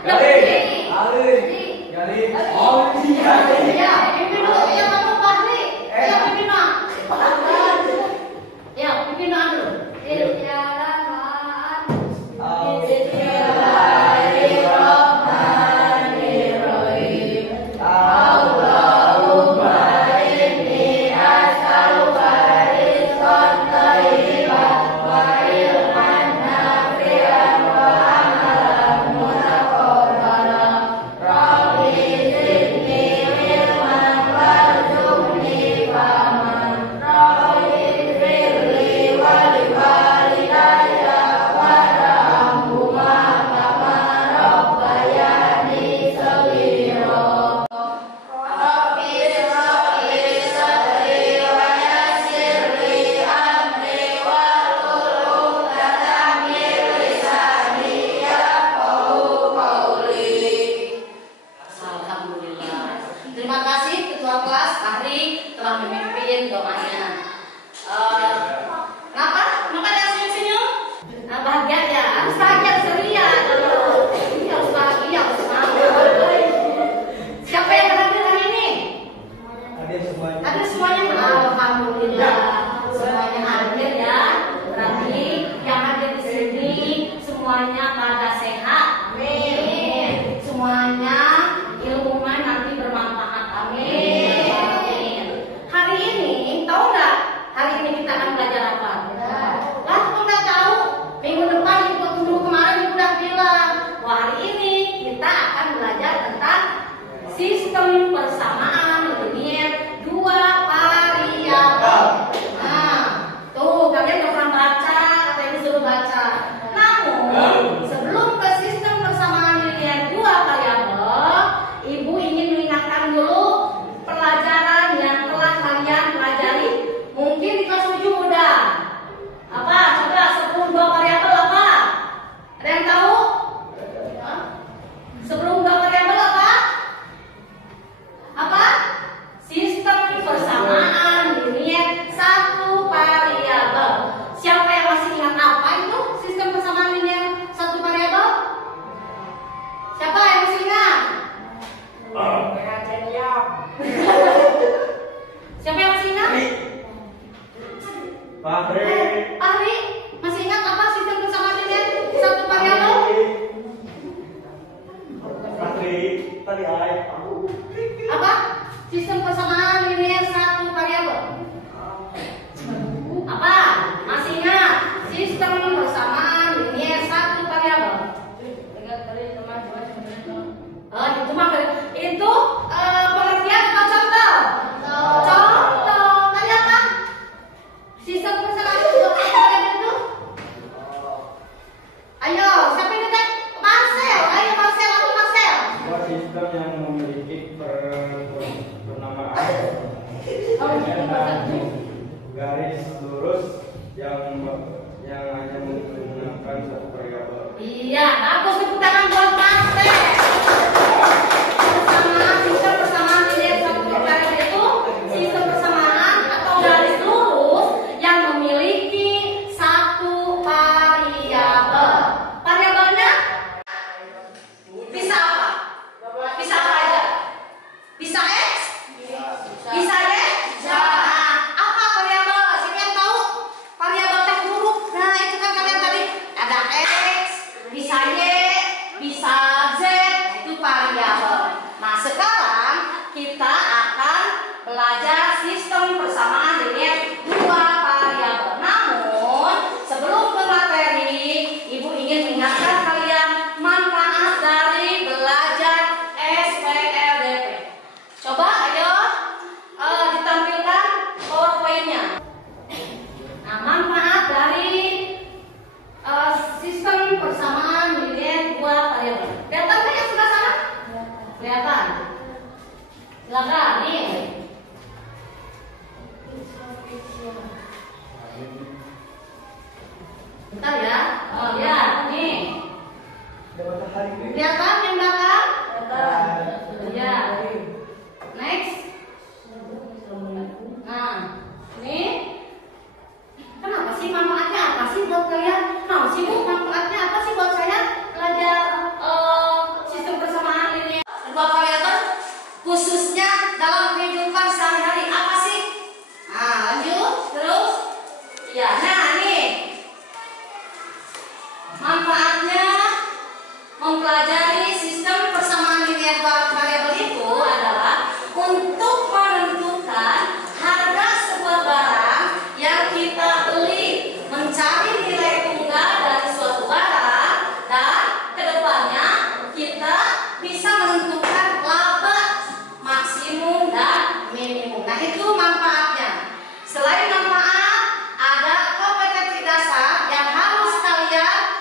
Gali. Oh, iya. Ya, pimpin dulu. Ya, kamu Fahri. Ya, pimpin dulu. Ya, pimpin dulu. Terima kasih Ketua Kelas Fahri telah memimpin doanya. Kenapa? Kenapa ada senyum-senyum? Bahagia ya, harus bahagia, ceria. Ini harus bahagia, harus semangat. Siapa yang hadir hari ini? Hadir semuanya. Alhamdulillah, semuanya hadir ya. Berarti yang hadir di sini semuanya pada sehat. Amin. Semuanya ilmunya nanti bermanfaat. Amin. Hari ini tahu nggak? Hari ini kita akan belajar apa? Lah, kok nggak tahu? Minggu depan, minggu kemarin ibu udah bilang. Wah, hari ini kita akan belajar tentang sistem persamaan linier dua variabel. Nah, tuh kalian nggak pernah baca, kata ibu suruh baca. Namun sebelum ke sistem persamaan linier dua variabel, ibu ingin mengingatkan dulu pelajaran yang telah kalian pelajari. Mungkin di kelas 7 udah. Apa? Coba sebelum dua variabel apa? Ada yang tahu? Hah? Sebelum dua variabel apa? Apa? Sistem persamaan linier satu variabel. Siapa yang masih ingat apa itu sistem persamaan linier satu variabel? Siapa yang masih ingat? Siapa yang masih ingat? Fahri, masih ingat apa sistem persamaan linier satu variabel? Apa? Sistem persamaan linier satu variabel. Apa? Masih ingat? Sistem persamaan linier satu variabel. Itu pengertian atau contoh? Contoh. Tadi apa? Sistem persamaan satu variabel itu? Ayo, siapa yang dekat? Marcel. Ayo Marcel, aku Marcel. Sebuah sistem yang memiliki penamaan garis lurus yang hanya menggunakan satu variabel. Iya, bagus, tepuk tangan buat Marcel. Sistem persamaan linier satu variabel itu sistem persamaan atau garis lurus yang memiliki satu variabel. Variabelnya bisa apa? Bisa apa aja? Bisa X? Bisa Y? Nah, apa variabel? Siapa yang tahu? Variabel teh huruf. Nah, itu kan kalian tadi ada X, bisa Y, bisa Z. Nah, itu variabel. Nah, sekarang kita akan belajar sistem persamaan linier dua variabel. Namun, sebelum ke materi, Ibu ingin mengingatkan kalian manfaat dari belajar SPLDP. Coba ayo ditampilkan PowerPoint-nya. Nah, manfaat dari sistem persamaan linier dua variabel. Kelihatan kan yang sebelah sana? Kelihatan. Silakan nih. Bentar ya. Oh, lihat nih. Kelihatan yang belakang? Ya. Next. Nah, ini kenapa sih manfaatnya apa sih buat kalian? Nah, sih Bu, manfaatnya apa sih buat saya belajar mempelajari sistem persamaan linear variabel itu adalah untuk menentukan harga sebuah barang yang kita beli, mencari nilai tunggal dari suatu barang, dan kedepannya kita bisa menentukan laba maksimum dan minimum. Nah, itu manfaatnya. Selain manfaat, ada kompetensi dasar yang harus kalian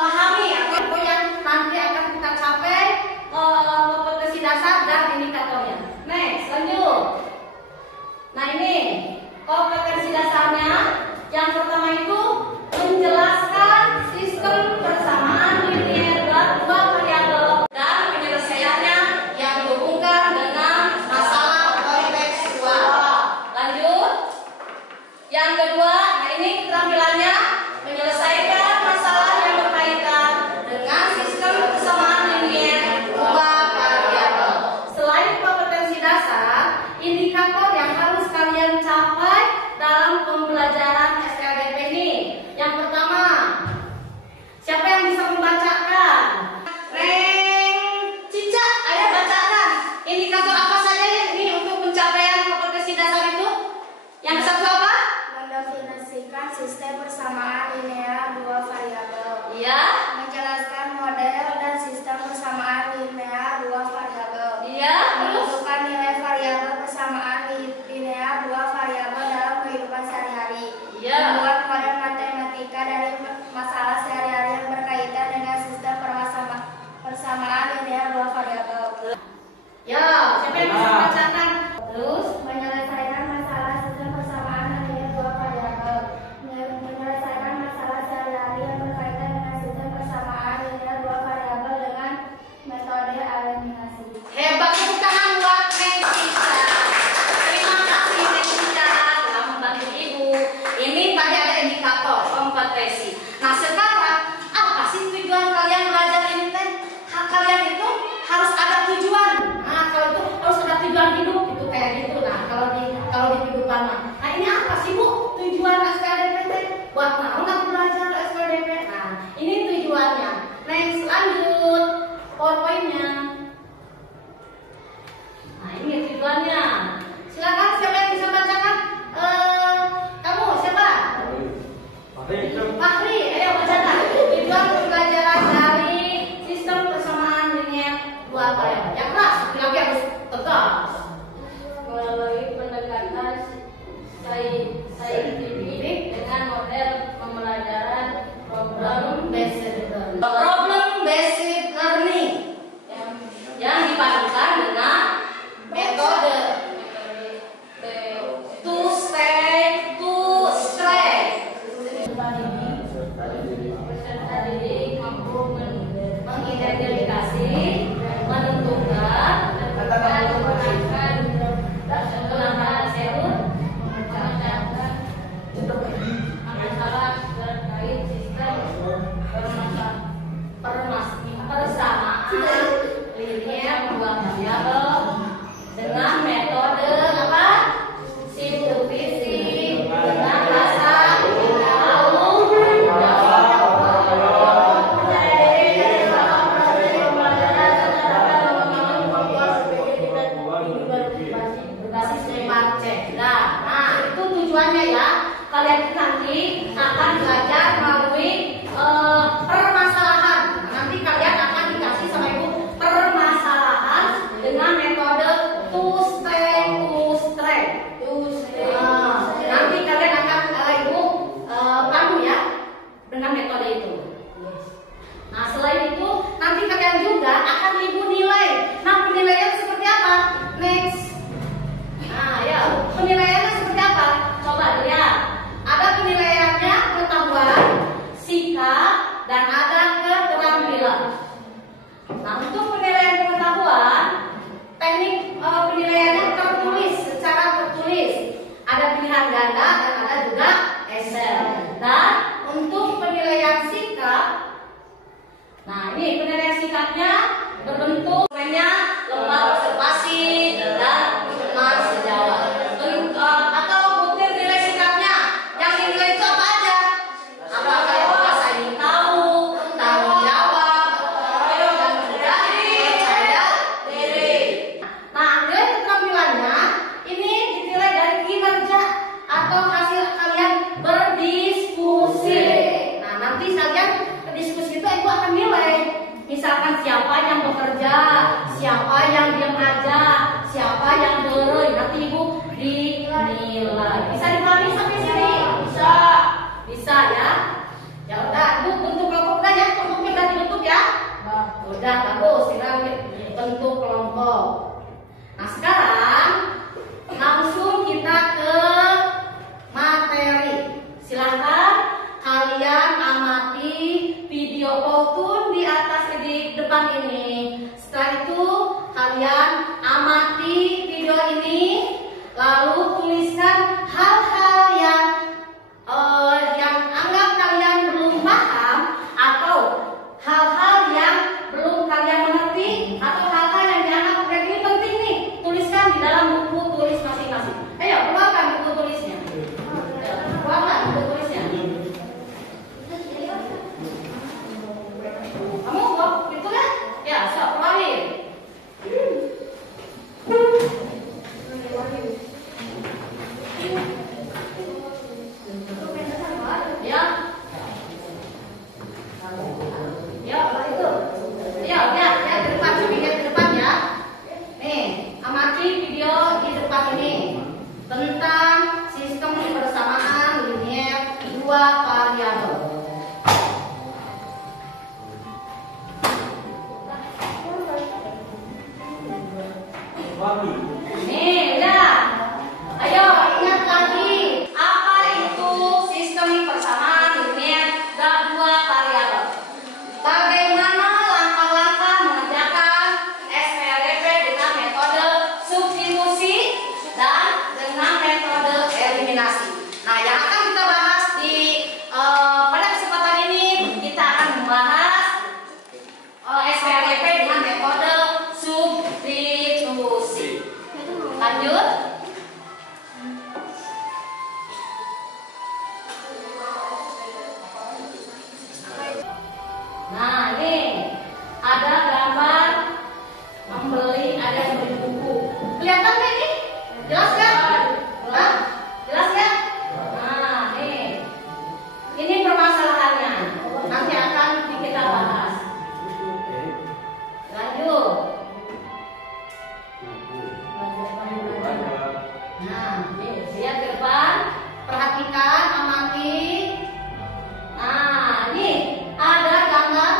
pahami atau yang nanti akan kita capai, kompetensi dasar dan indikatornya. Next, lanjut. Nah, ini kompetensi dasarnya. Yang pertama itu menjelaskan sistem persamaan linear dua variabel dan penyelesaiannya yang dihubungkan dengan masalah kontekstual. Lanjut. Yang kedua, nah ini keterampilannya menyelesaikan masalah yang berkaitan dengan sistem persamaan linear dua variabel. Selain kompetensi dasar, indikator yang harus kalian capai dalam pembelajaran SLDP ini. Yang pertama, siapa yang bisa membacakan? Cica, ayo bacakan. Indikator apa saja ini untuk pencapaian kompetensi dasar itu? Yang satu apa? Mendefinisikan sistem persamaan linear dua variabel. Iya. Menjelaskan model dan sistem persamaan linear dua variabel. Iya. Terus? Menentukan nilai variabel persamaan linear dua variabel dalam kehidupan sehari-hari. Iya. Membuat model matematika dari masalah sehari-hari yang berkaitan dengan sistem persamaan linear dua variabel. Ya, siapa yang bisa membacakan? Terus? Menyelesaikan masalah sistem persamaan linear dua variabel. Menyelesaikan masalah sehari-hari yang berkaitan dengan sistem persamaan linear dua variabel dengan metode eliminasi. Hebat, tepuk tangan buat Neng Cica. Terima kasih Neng Cica telah membantu Ibu. Ini tadi ada indikator kompetensi. Nah, sekarang apa sih tujuan kalian belajar ini teh? Kalian itu harus ada tujuan. Nah, kalau itu harus ada tujuan hidup itu kayak gitu. Nah, kalau di kehidupan mah. Nah, ini apa sih Bu tujuan SKDP teh? Buat mau nggak belajar SKDP? Nah, ini tujuannya. Next, lanjut PowerPoint-nya. Nah, ini tujuannya. Silakan siapa yang bisa bacakan? Kamu siapa? Fahri, ayo bacakan. Tujuan pembelajaran dari sistem persamaan linear dua variabel. Yang keras, lagi harus tegas. Melalui pendekatan saintifik dengan model pembelajaran problem-based learning yang dipadukan dengan metode two step. peserta didik mampu Mengidentifikasi, menentukan, menggunakan langkah tersebut, memecahkan masalah terkait sistem persamaan linear dua variabel dengan metode apa? Subdivisi dengan rasa tahu. Berbasis lempar cek. Nah, itu tujuannya ya. Kalian nanti akan belajar melalui permasalahan. Nah, nanti kalian akan dikasih sama Ibu permasalahan dengan metode two step. Nanti kalian akan Ibu paham ya dengan metode itu. Nah, selain itu nanti kalian juga akan Ibu nilai. Nah, penilaian seperti apa? Next. Nah, ya, penilaiannya seperti apa? Coba lihat. Ada penilaiannya pengetahuan, sikap, dan ada keterampilan. Nah, untuk penilaian pengetahuan, teknik penilaiannya tertulis, secara tertulis. Ada pilihan ganda dan ada juga Excel. Dan untuk penilaian sikap, nah ini penilaian sikapnya berbentuk lembar observasi dan teman sejawat. Atau butir nilai sikapnya, yang dinilai itu apa aja? Apakah itu rasa ingin tahu, tanggung jawab, Udah bagus, kita bentuk kelompok. Nah sekarang langsung kita ke materi. Silahkan kalian amati video Powtoon di atas di depan ini. Setelah itu kalian amati video ini, lalu tuliskan hal-hal yang anggap kalian belum paham atau hal-hal yang belum kalian mengerti atau hal-hal yang dianggap ini penting nih, tuliskan di dalam buku tulis masing-masing. Ayo keluarkan buku tulisnya. Keluarkan buku tulisnya. Kamu kok itu ya? Ya, sok keluarin. Ya. Ya, itu. Ya, lihat di depan, lihat di depan ya. Nih, amati video di depan ini tentang sistem persamaan linier dua variabel. Nih, lihat. Ayo ingat lagi, apa itu sistem persamaan linier dan dua variabel? Bagaimana langkah-langkah mengerjakan SPLDP dengan metode substitusi dan dengan metode eliminasi. Nah, yang akan kita bahas di pada kesempatan ini, kita akan membahas SPLDP dengan metode substitusi. Lanjut. Nah, ini ada gambar membeli, ada yang beli buku. Kelihatan nggak ini? Jelas nggak? Hah? Jelas nggak? Nah, ini permasalahannya. Nanti akan kita bahas. Lanjut. Nah, lihat ke depan, perhatikan, amati. Nah, ini ada gambar.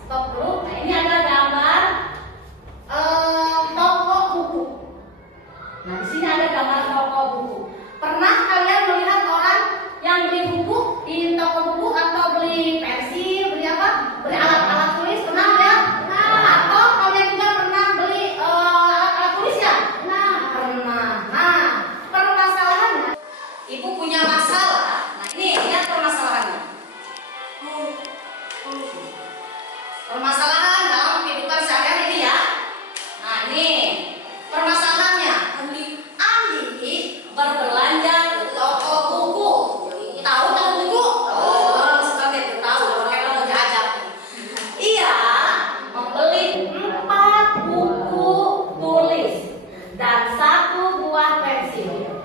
Stop dulu. Nah, ini ada gambar toko buku. Nah, di sini ada gambar toko buku. Pernah kalian melihat orang yang beli buku di toko buku atau beli pensil, beli apa? Beli alat-alat tulis, pernah ya? Nah, atau kalian juga pernah beli alat-alat tulis ya? Nah, pernah. Nah, permasalahannya, ibu punya masalah. Nah, ini lihat permasalahannya. Permasalahan dalam kehidupan sehari-hari ini ya. Nah, ini permasalahannya. Andi berbelanja ke toko buku. Tahu toko buku? Oh, sebagai itu tahu. Kalau mau diajak. Ia membeli 4 buku tulis dan 1 buah pensil.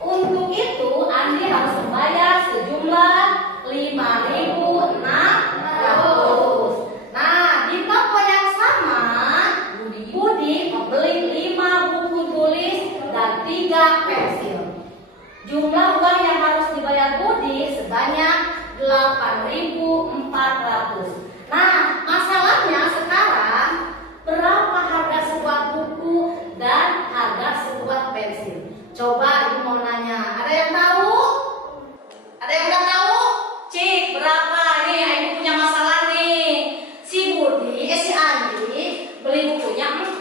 Untuk itu Andi harus membayar sejumlah 5.600. Nah, di toko yang sama, Budi membeli 5 buku tulis dan 3 pensil. Jumlah uang yang harus dibayar Budi sebanyak 8.400. Nah, masalahnya sekarang berapa harga sebuah buku dan harga sebuah pensil? Coba ibu mau nanya, ada yang tahu? Ada yang nggak tahu? Cik, berapa nih? Ibu punya masalah nih. Si Andi beli bukunya 4,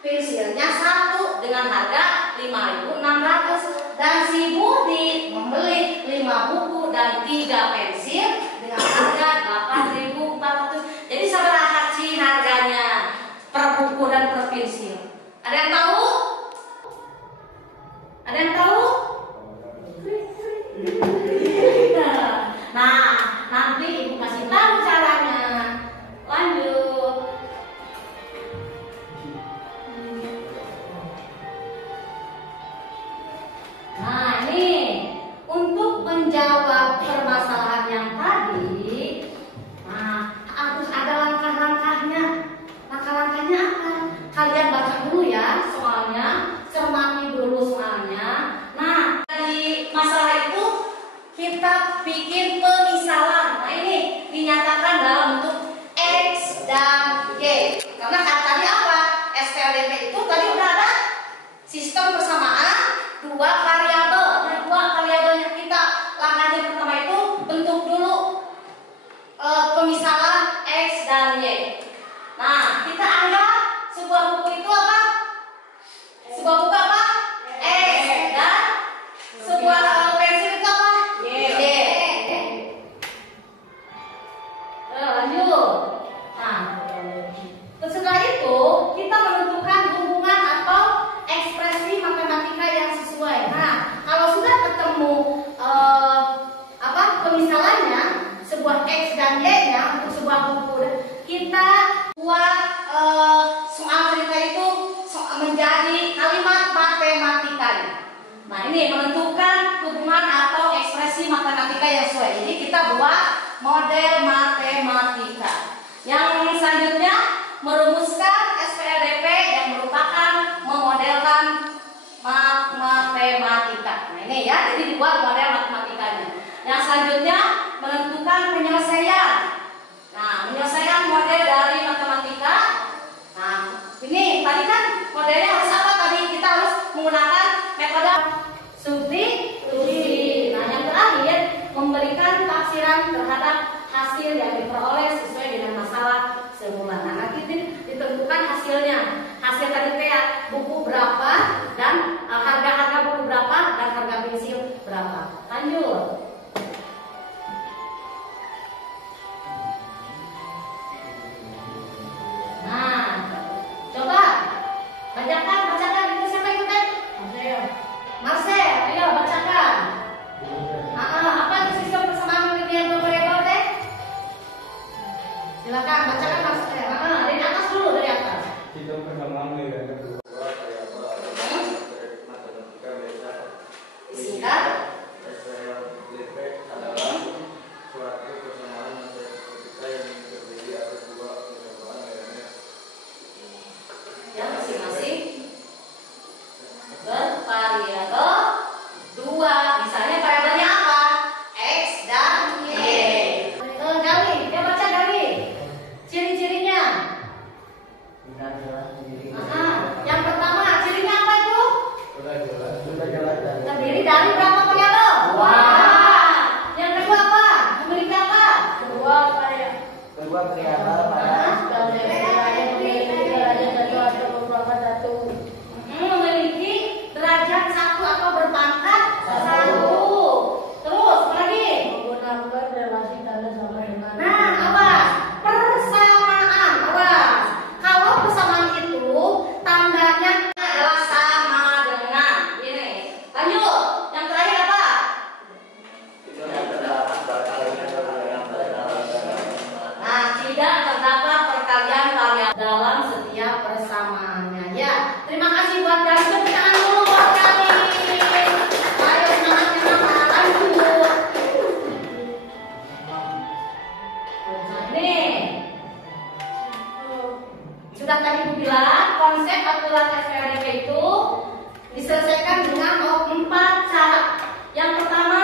pensilnya 1 dengan harga 5.600, dan si Budi membeli 5 buku dan 3 pensil dengan harga dan Y. Nah, kita anggap sebuah buku itu apa? Sebuah buku apa? X. Dan sebuah pensil itu apa? Y. Lanjut. Nah, setelah itu kita menentukan hubungan atau ekspresi matematika yang sesuai. Nah, kalau sudah ketemu pemisalannya sebuah X dan Y-nya untuk sebuah buku, kita buat soal cerita itu menjadi kalimat matematikanya. Nah, ini menentukan hubungan atau ekspresi matematika yang sesuai. Jadi kita buat model matematika. Yang selanjutnya merumuskan SPLDP yang merupakan memodelkan matematika. Nah, ini ya, jadi dibuat model matematikanya. Yang selanjutnya menentukan penyelesaian. Nah, penyelesaian model dari matematika. Nah, ini tadi kan modelnya harus apa tadi? Kita harus menggunakan metode substitusi. Nah, yang terakhir memberikan tafsiran terhadap hasil yang diperoleh sesuai dengan masalah semula. Nah, nanti ditentukan hasilnya. Hasil tadi kayak buku berapa dan harga buku berapa dan harga pensil berapa. Lanjut. Nah, coba bacakan itu siapa ikutan? Marcel, ayo bacakan. Apa itu sistem persamaan linear variabel teh? Silakan bacakan Marcel. Dari atas dulu, dari atas. Sistem persamaan linear dua variabel matematika biasa. Disingkat. SPLDP adalah suatu persamaan matematika yang terdiri atas dua persamaan linear. Ya, masing-masing bervariabel dua. Misalnya variabelnya apa? X dan Y. Gali, dia baca Gali. Ciri-cirinya. Yang pertama, cirinya apa itu? Terdiri dari berapa variabel? Dua. Yang kedua apa? Memiliki apa? Dua variabel memiliki derajat satu atau berpangkat satu. Terus apa lagi? Menggunakan relasi tanda sama dengan. Nah, awas, persamaan, awas. Kalau persamaan itu tandanya adalah sama dengan ini. Lanjut, yang terakhir apa? Nah, tidak terdapat perkalian variabel dalam setiap persamaannya. Ya, terima kasih buat kalian. Tepuk tangan dulu buat kami. Ayo semangatnya nama, lanjut. Nah, ini sudah tadi aku bilang konsep aturan SPLDP itu diselesaikan dengan 4 cara. Yang pertama,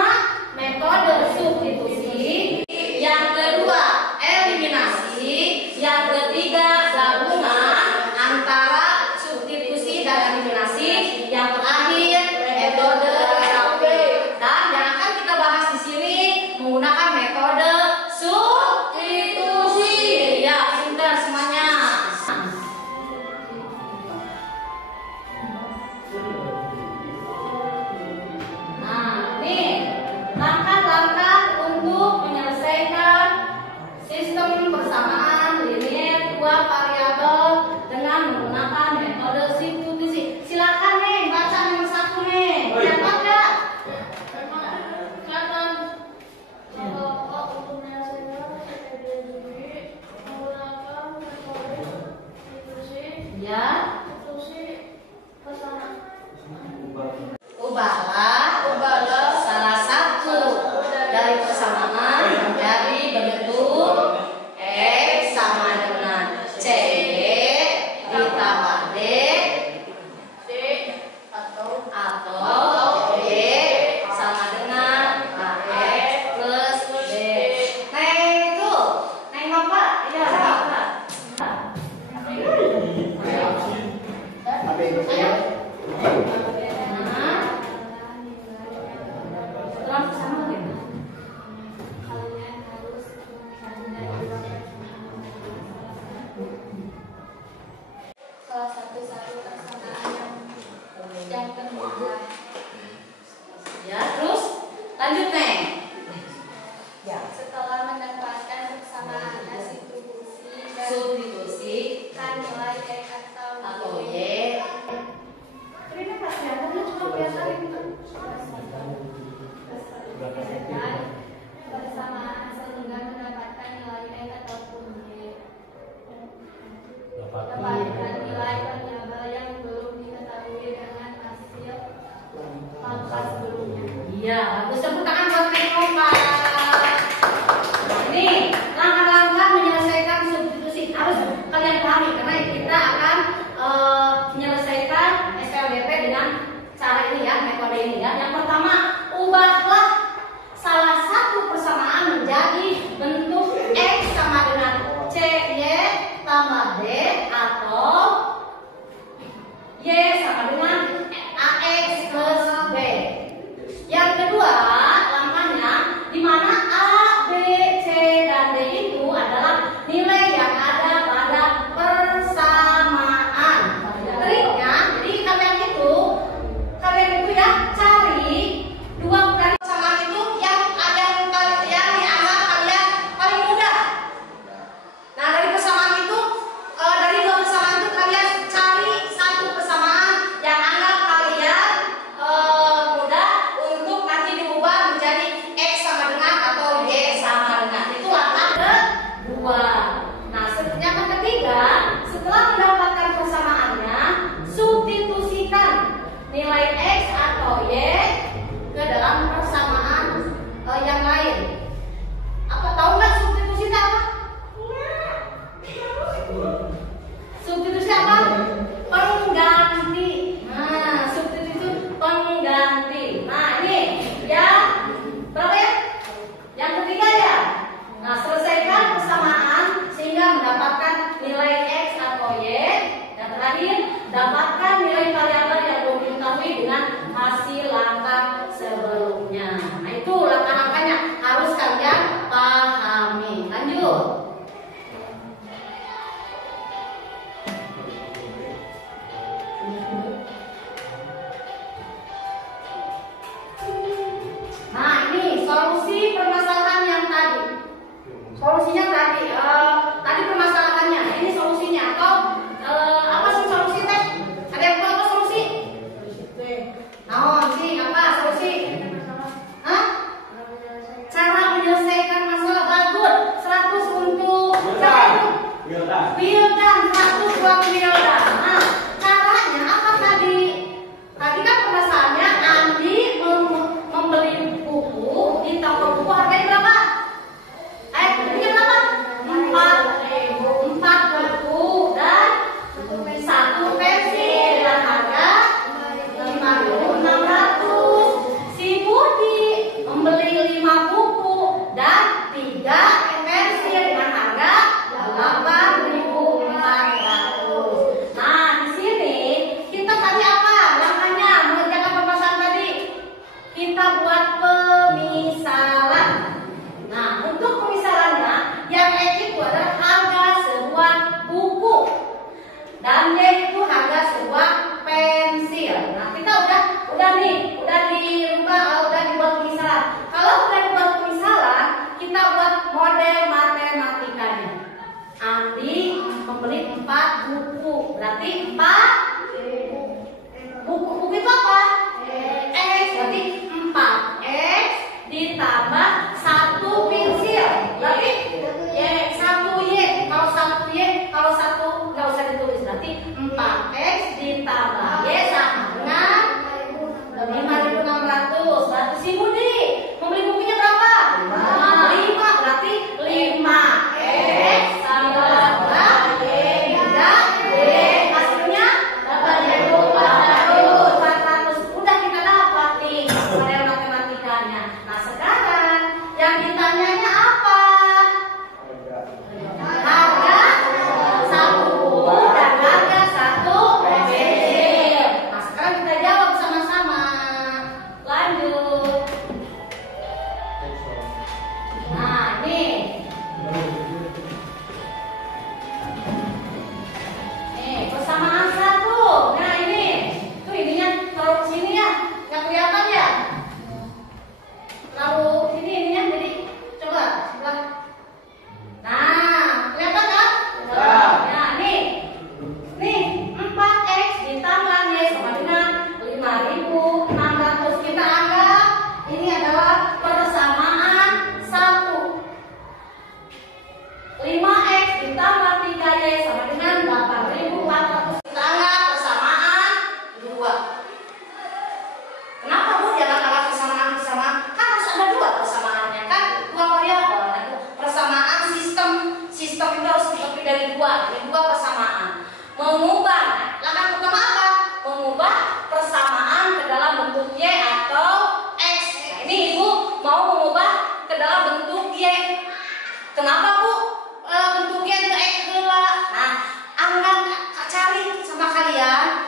metode substitusi. Yang kedua, eliminasi. Yang ketiga, gabungan antara substitusi dan eliminasi. Yang terakhir, metode terapi. Dan yang akan kita bahas di sini menggunakan metode substitusi. Ya, sudah semuanya. Nah, ini langkah-langkah untuk menyelesaikan sistem persamaan linear dua variabel dengan menggunakan metode substitusi. Silakan nih baca nomor 1 nih. Dapat nggak? Kelihatan. Kalau untuk menyelesaikan menggunakan metode Ya. substitusi persamaan. Ubahlah salah satu dari persamaan menjadi bentuk X sama dengan C ditambah D atau Y sama dengan AX plus B. Neng itu, Neng apa? Iya, apa? dapatkan nilai variabel yang belum diketahui dengan hasil langkah sebelumnya. Iya, bagus. Tepuk tangan buat Nova. Nah, ini langkah-langkah menyelesaikan substitusi harus kalian pahami karena kita akan menyelesaikan SPLBP dengan cara ini ya, metode ini ya. Yang pertama, ubahlah salah satu persamaan menjadi bentuk X sama dengan CY tambah D atau Y sama dengan AX plus B. Yang kedua, langkahnya di mana A, B, C, dan D itu adalah nilai yang ada pada persamaan. Triknya, jadi kalian itu ya cari dua dari persamaan itu yang dianggap kalian paling mudah. Nah, dari persamaan itu dari dua persamaan itu kalian cari satu persamaan yang anggap kalian mudah untuk nanti diubah menjadi X sama dengan atau Y sama dengan. Itu langkah kedua. Nah, yang ketiga, setelah mendapatkan persamaannya, substitusikan nilai X atau Y ke dalam persamaan yang lain. Apa tahu nggak substitusi itu apa? Substitusi apa? Pengganti. Nah, substitusi pengganti. Nah, ini ya berapa ya? Yang ketiga ya. Nah, selesaikan persamaan sehingga mendapatkan nilai X atau Y. Yang terakhir, dapatkan nilai variabel yang belum diketahui dengan hasil langkah sebelumnya. Nah, itu langkah-langkahnya harus kalian pahami. Lanjut. Nah, ini solusi permasalahan yang tadi. Solusinya tadi, tadi permasalahannya. Ini solusinya atau apa sih solusi teh? Ada yang tahu apa solusi? Nah, sih apa solusi? Hah? Cara menyelesaikan masalah bagus. 100 untuk Wildan, 100 buat Wildan. Nah, caranya apa tadi? Tadi kan permasalahannya Andi membeli buku di toko buku harganya berapa? Harganya berapa? 4 buku dan 1 pensil dengan harga 5.600. Si Budi membeli 5 buku dan 3 pensil dengan harga 8.400. Nah, di sini kita tadi apa? Langkahnya mengerjakan pembahasan tadi. Kita buat pemisalan. Nah, untuk pemisalannya yang X itu adalah harga sebuah buku dan Y itu harga sebuah pensil. Nah, kita udah dibuat pemisalan. Kalau udah dibuat pemisalan, kita buat model matematikanya. Andi membeli 4 buku, berarti 4 buku itu apa? X, berarti 4X ditambah 1 pensil, berarti Y, 1Y. Kalau 1Y, kalau 1 nggak usah ditulis, berarti 4X ditambah Y sama dengan 5.600. Berarti si Budi membeli bukunya berapa? 5, berarti 5X tambah Y tidak D, hasilnya 8.400. Udah kita dapat nih model matematikanya. Nah, sekarang dari 2, ini 2 persamaan. Mengubah, langkah pertama apa? Mengubah persamaan ke dalam bentuk Y atau X. Nah, ini Ibu mau mengubah ke dalam bentuk Y. Kenapa Bu? Bentuk Y atau X dulu? Nah, anggap cari sama kalian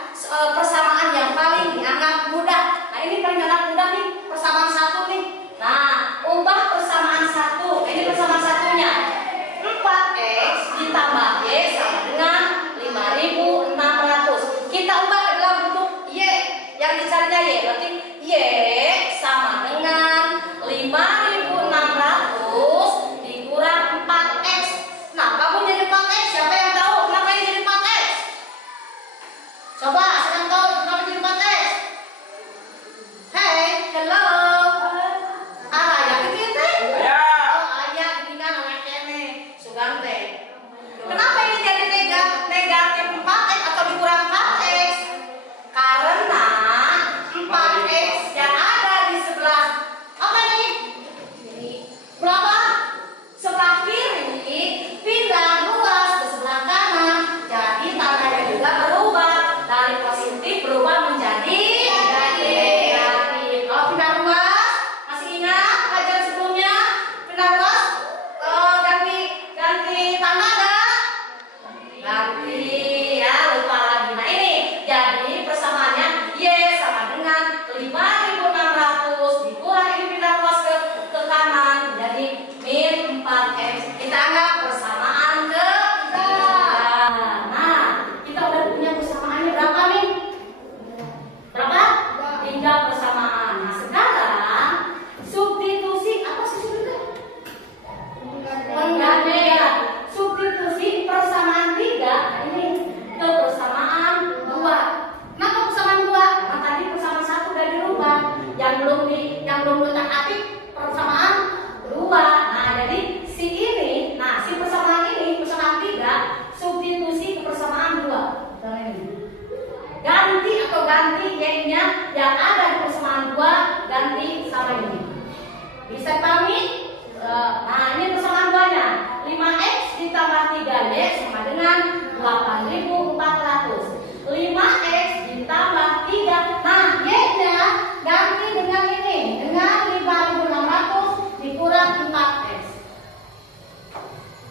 persamaan yang paling dianggap mudah. Nah, ini paling dianggap mudah nih, persamaan 1 nih. Nah, ubah persamaan 1. Ini persamaan satunya. 4X ditambah Y sama dengan 5.600. Kita ubah ke dalam bentuk Y. Yang dicarinya Y, berarti Y sama dengan 5.600 dikurang 4X. Nah, kamu jadi 4X. Siapa yang tahu kenapa ini jadi 4X? Coba, siapa yang tahu kenapa jadi 4X? Hey, hello. Ayah gitu teh? Oh, ayah gini kan anak kene, Sugante. Kenapa ini jadi negatif 4X atau dikurang 4X? Karena 4X yang ada di sebelah apa nih? Berapa? Sebelah kiri pindah luas ke sebelah kanan. Jadi tandanya juga berubah dari positif berubah menjadi negatif. Kalau pindah luas, masih ingat pelajaran sebelumnya? Pindah luas ganti tanda enggak? Ganti ya, lupa lagi. Nah, ini jadi persamaannya Y sama dengan 5.600 dikurang ini pindah luas ke kanan jadi min 4X. Kita anggap persamaan ketiga. Nah, kita udah punya persamaannya berapa nih? Berapa? 3 persamaan. Nah, sekarang substitusi apa sih sebenarnya? Penggandaian. Substitusi persamaan 3 ini ke persamaan 2. Kenapa persamaan 2? Nah, tadi persamaan 1 udah dirubah. Yang belum utak-atik persamaan 2. Nah, jadi si persamaan ini, persamaan 3 substitusi ke persamaan 2. Ganti Y-nya yang ada di persamaan 2 ganti sama ini. Bisa dipahami? Nah, ini persamaan 2-nya. 5X ditambah 3Y sama dengan 8.400. 5X ditambah 3. Nah, Y-nya ganti dengan ini, dengan 5.600 dikurang 4X.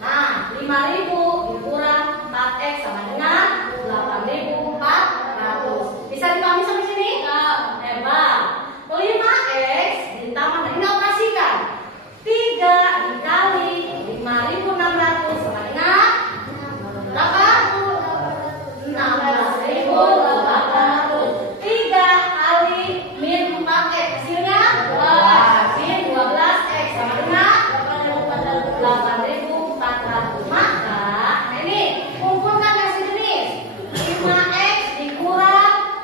Nah, 5.000 dikurang 4X sama dengan 8.400. Bisa dipahami sampai sini? Hebat. 5X ditambah, ini operasikan. 3 dikali 5.600 sama dengan berapa? 16.800. 3 kali min 4X hasilnya min 12X sama dengan 8.400. Maka ini kumpulkan yang sejenis. 5X dikurang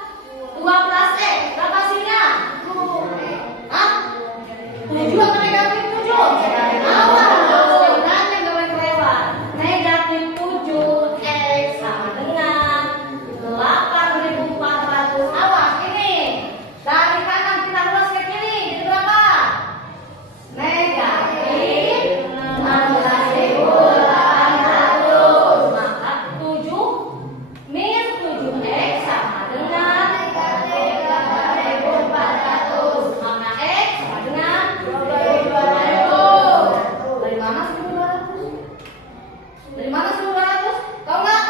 12X berapa hasilnya? Hah? 7 atau negatif 7? Awal sebenarnya gawe kelewat. Negatif 7X sama dengan 8.400. Awas ini dari kanan kita luas ke kiri jadi berapa? Negatif 16.800. Maka 7 min 7X sama dengan negatif 8.400. Maka X sama dengan 22.000. Dari mana 1.200? Dari mana 1.200? Tahu nggak?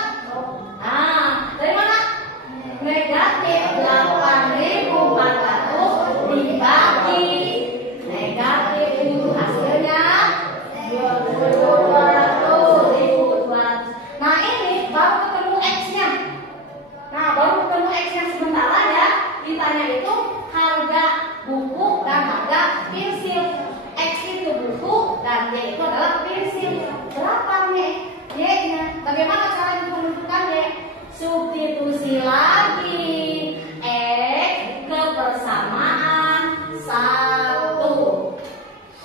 Nah, dari mana? Negatif 8.400 dibagi negatif itu hasilnya 1.200. Nah, ini baru ketemu X-nya. Nah, baru ketemu X-nya sementara ya. Ditanya itu harga buku dan harga pensil. X itu buku dan Y itu adalah pensil. Berapa nih Y-nya? Bagaimana cara menentukan Y? Substitusi lagi X ke persamaan 1.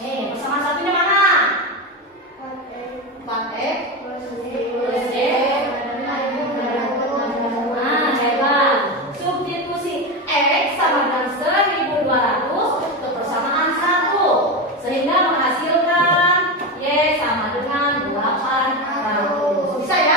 Persamaan satunya mana? 4X plus Y. Nah, hebat. Substitusi X sama dengan 1.200 ke persamaan 1 sehingga menghasilkan Y sama dengan 800. Bisa ya?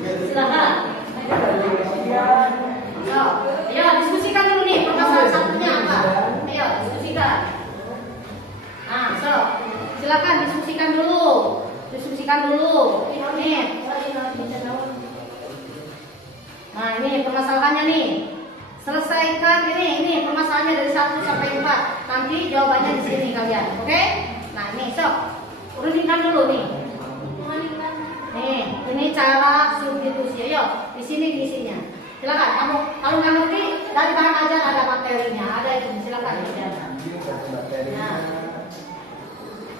Silakan. Ayo, diskusikan dulu nih permasalahan satunya apa. Ayo, diskusikan. Nah, silakan diskusikan dulu. Nih. Nah, ini permasalahannya nih. Selesaikan ini permasalahannya dari 1 sampai 4. Nanti jawabannya di sini kalian, oke? Nah, ini runingkan dulu nih. Nih, ini cara substitusi. Ayo, di sini isinya. Silakan kamu kalau nggak ngerti dari bahan ajar ada materinya, ada itu silakan. Nah,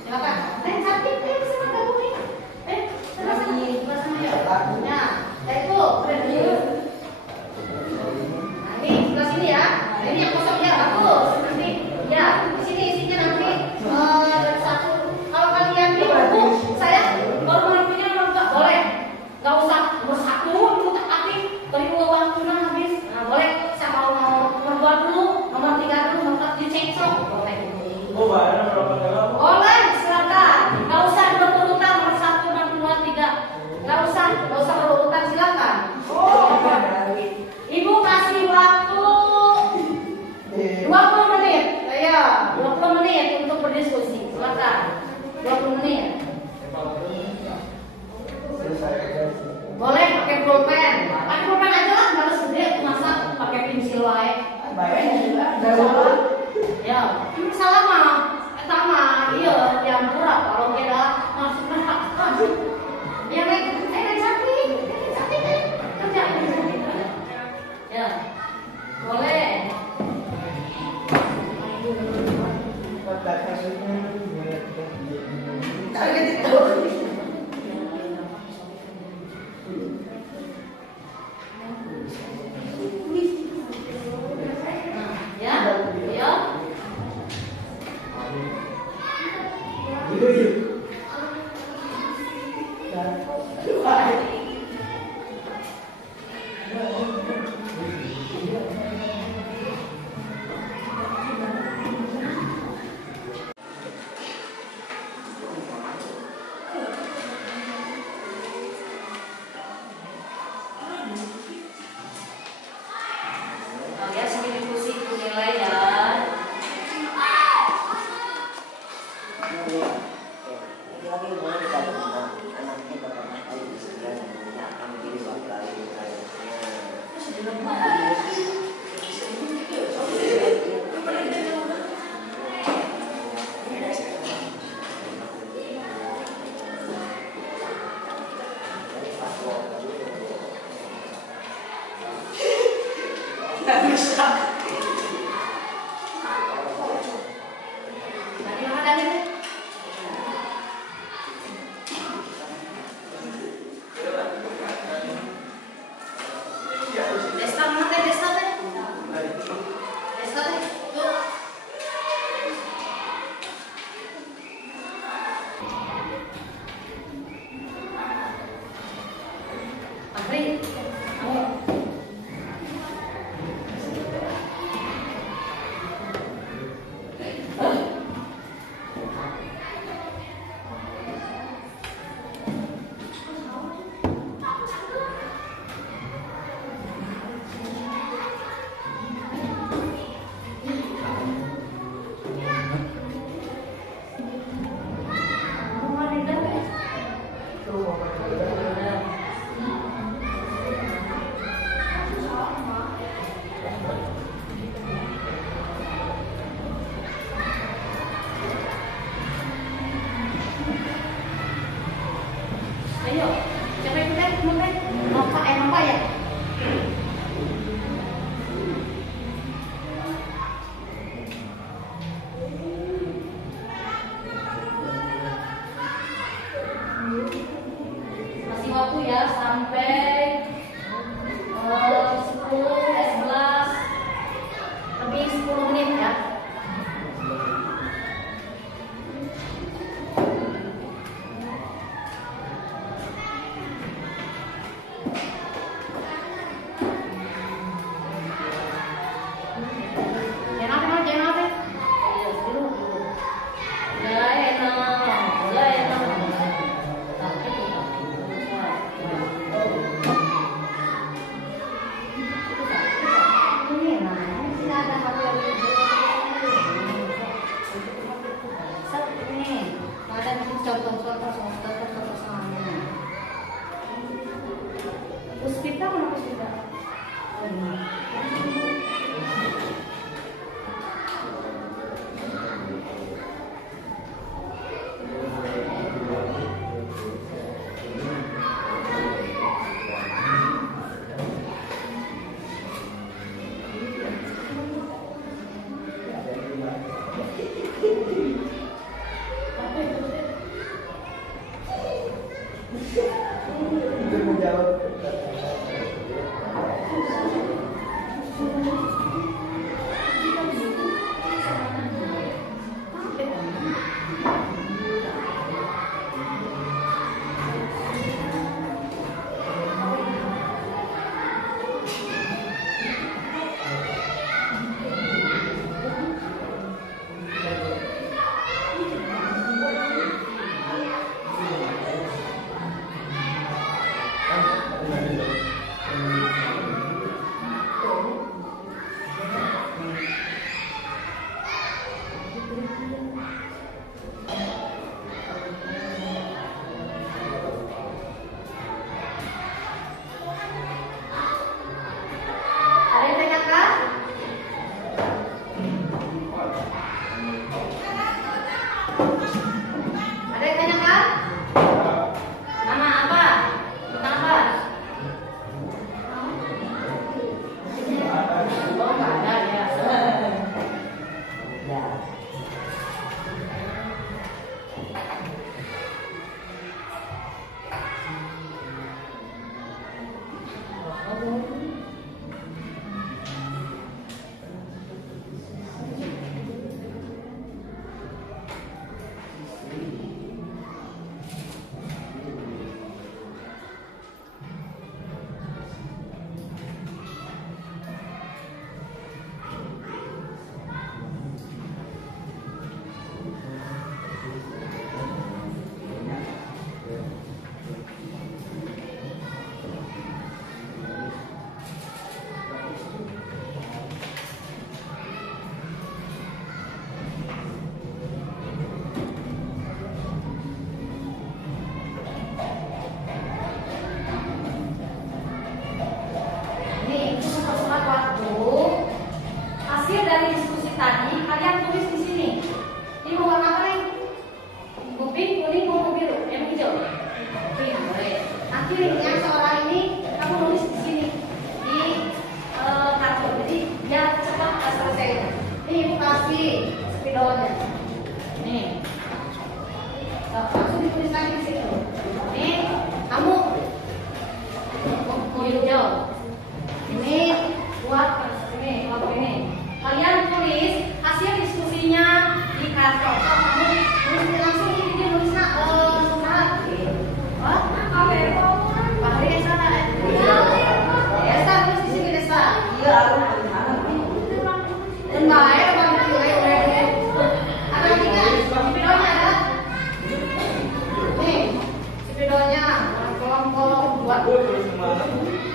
silakan. Cantik, silakan kamu nih. Silakan ya. Nah, itu. Nah, ini sebelah sini ya. Nah, ini yang kosong ya, bagus. Nanti ya, di sini isinya nanti dari 1. Kalau kalian di buku saya baru menentunya nggak boleh. Nggak usah nomor 1 diutak-atik dari waktu habis. Nah, boleh saya mau nomor 2 dulu, nomor 3 dulu, nomor 4 dicek-cok. Boleh. Boleh, silakan. Nggak usah berurutan nomor 1, nomor 2, 3. Nggak usah berurutan, silakan. Ibu kasih waktu 20 menit. Ya, 20 menit untuk berdiskusi. Silakan. 20 menit. Boleh pakai pulpen. Pakai pulpen aja lah, harus gede masa pakai pensil wae. Ya, salah mah sama iya yang murah kalau kita masuk neraka. Ya nek cantik kerja. Ya. Boleh. contoh sama. Puspita mana Puspita?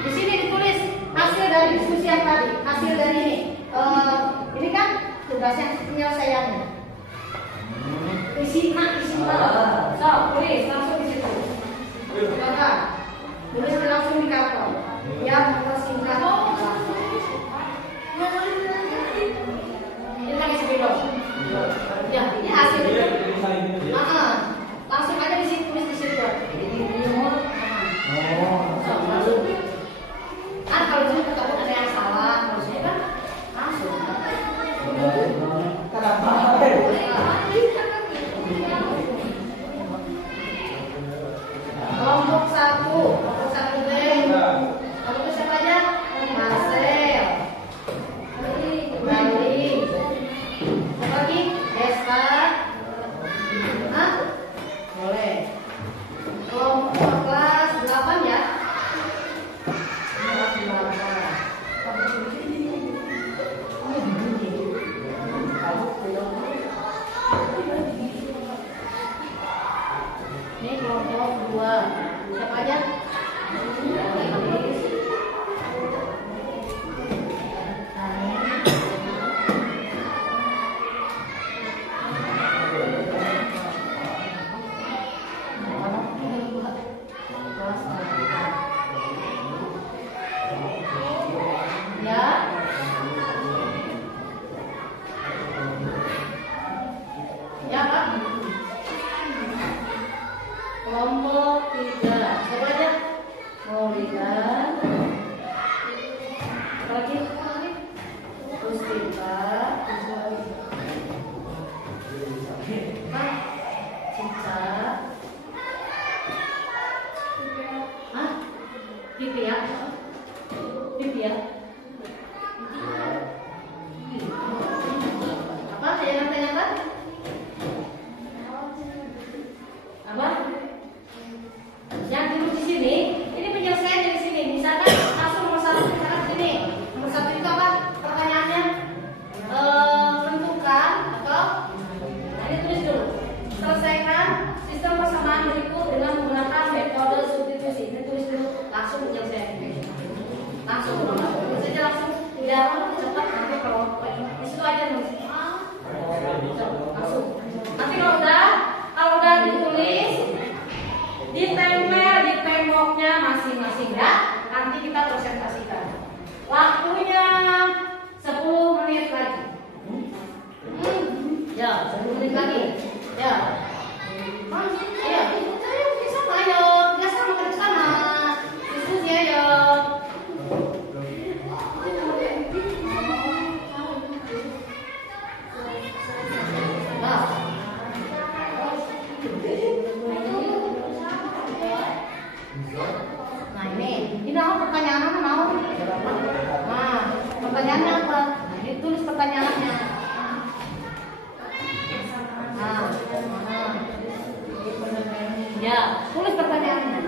Di sini ditulis hasil dari diskusi yang tadi, hasil dari ini kan tugasnya penyelesaiannya. Isi mana? So, tulis langsung di situ. Coba tulis langsung di karton. Ya, mempersingkat. Ini kan isi video. Ya, ini hasil itu. Langsung aja di situ tulis di situ. Kalau itu takut ada yang salah, kalau saya kan langsung. Kelompok satu B. Kelompok siapa aja? Marcel, Bali, apa lagi? Desta. Boleh. Kelompok kelas 8 ya. Ini kelompok 2. Siapa aja? Kelompok 3. Siapa aja? Maulida. Apa lagi? Puspita. Cica. Hah? Pipi ya? Pipi ya? Apa? Tanya apa? Apa? Yang dulu di sini, ini penyelesaian dari sini. Misalkan langsung nomor 1 misalkan sini. Nomor 1 itu apa? Pertanyaannya tentukan atau ini tulis dulu. Selesaikan sistem persamaan berikut dengan menggunakan metode substitusi. Ini tulis dulu. Langsung penyelesaian. Langsung saja langsung tidak cepat nanti kalau di situ aja nulis. Langsung. Nanti kalau udah ditulis ditempel di temboknya masing-masing ya. Nanti kita presentasikan. Waktunya 10 menit lagi. Ya, 10 menit lagi. Ya. Ya, ayo bisa ayo. Kita sama ke sana. Diskusi ayo. Nah ini apa pertanyaannya mau? Nah, pertanyaannya apa? Nah, ini tulis pertanyaannya. Nah, ya, tulis pertanyaannya.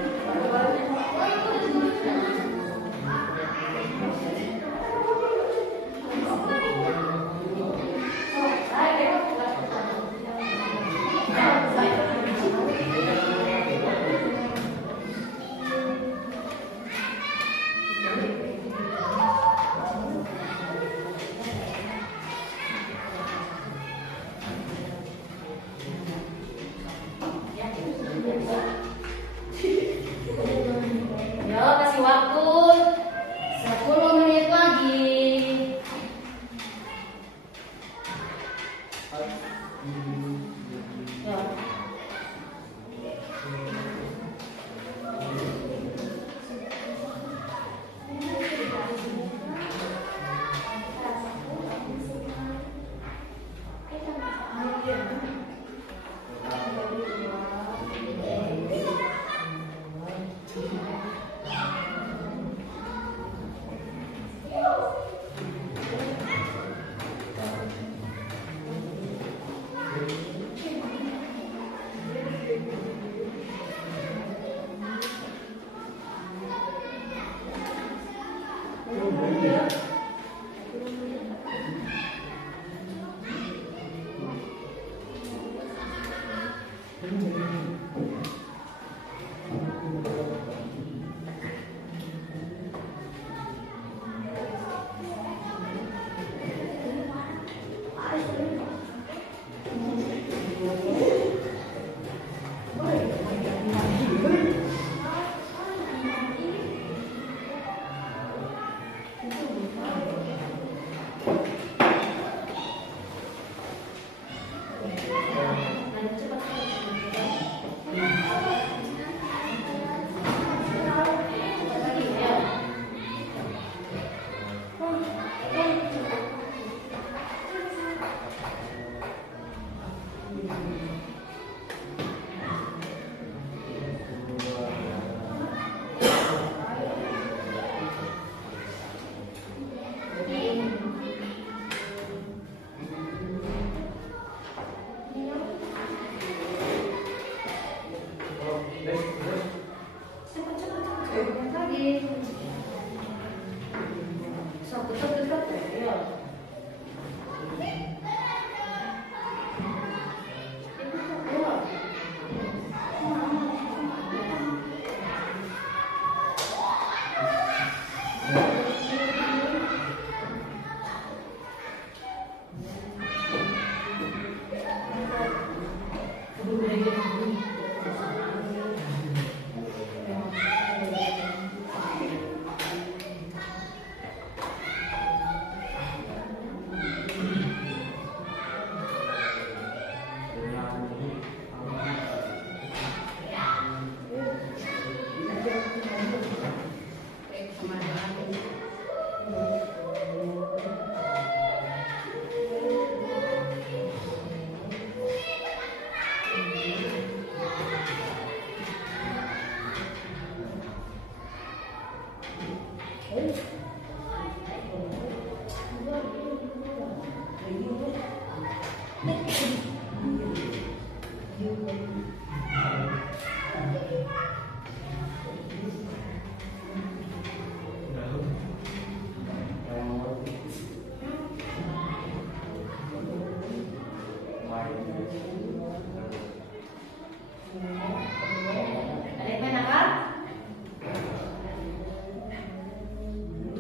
Adik main apa?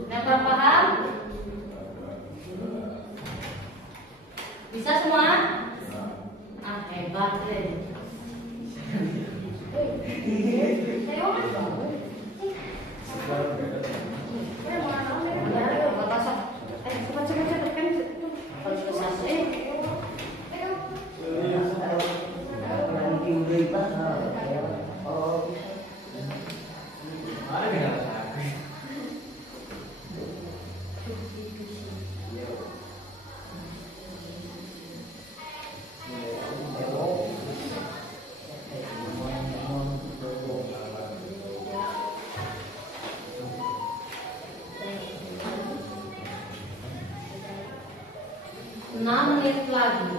Yang kurang paham? Bisa semua? Ah, hebat deh. Enam menit lagi.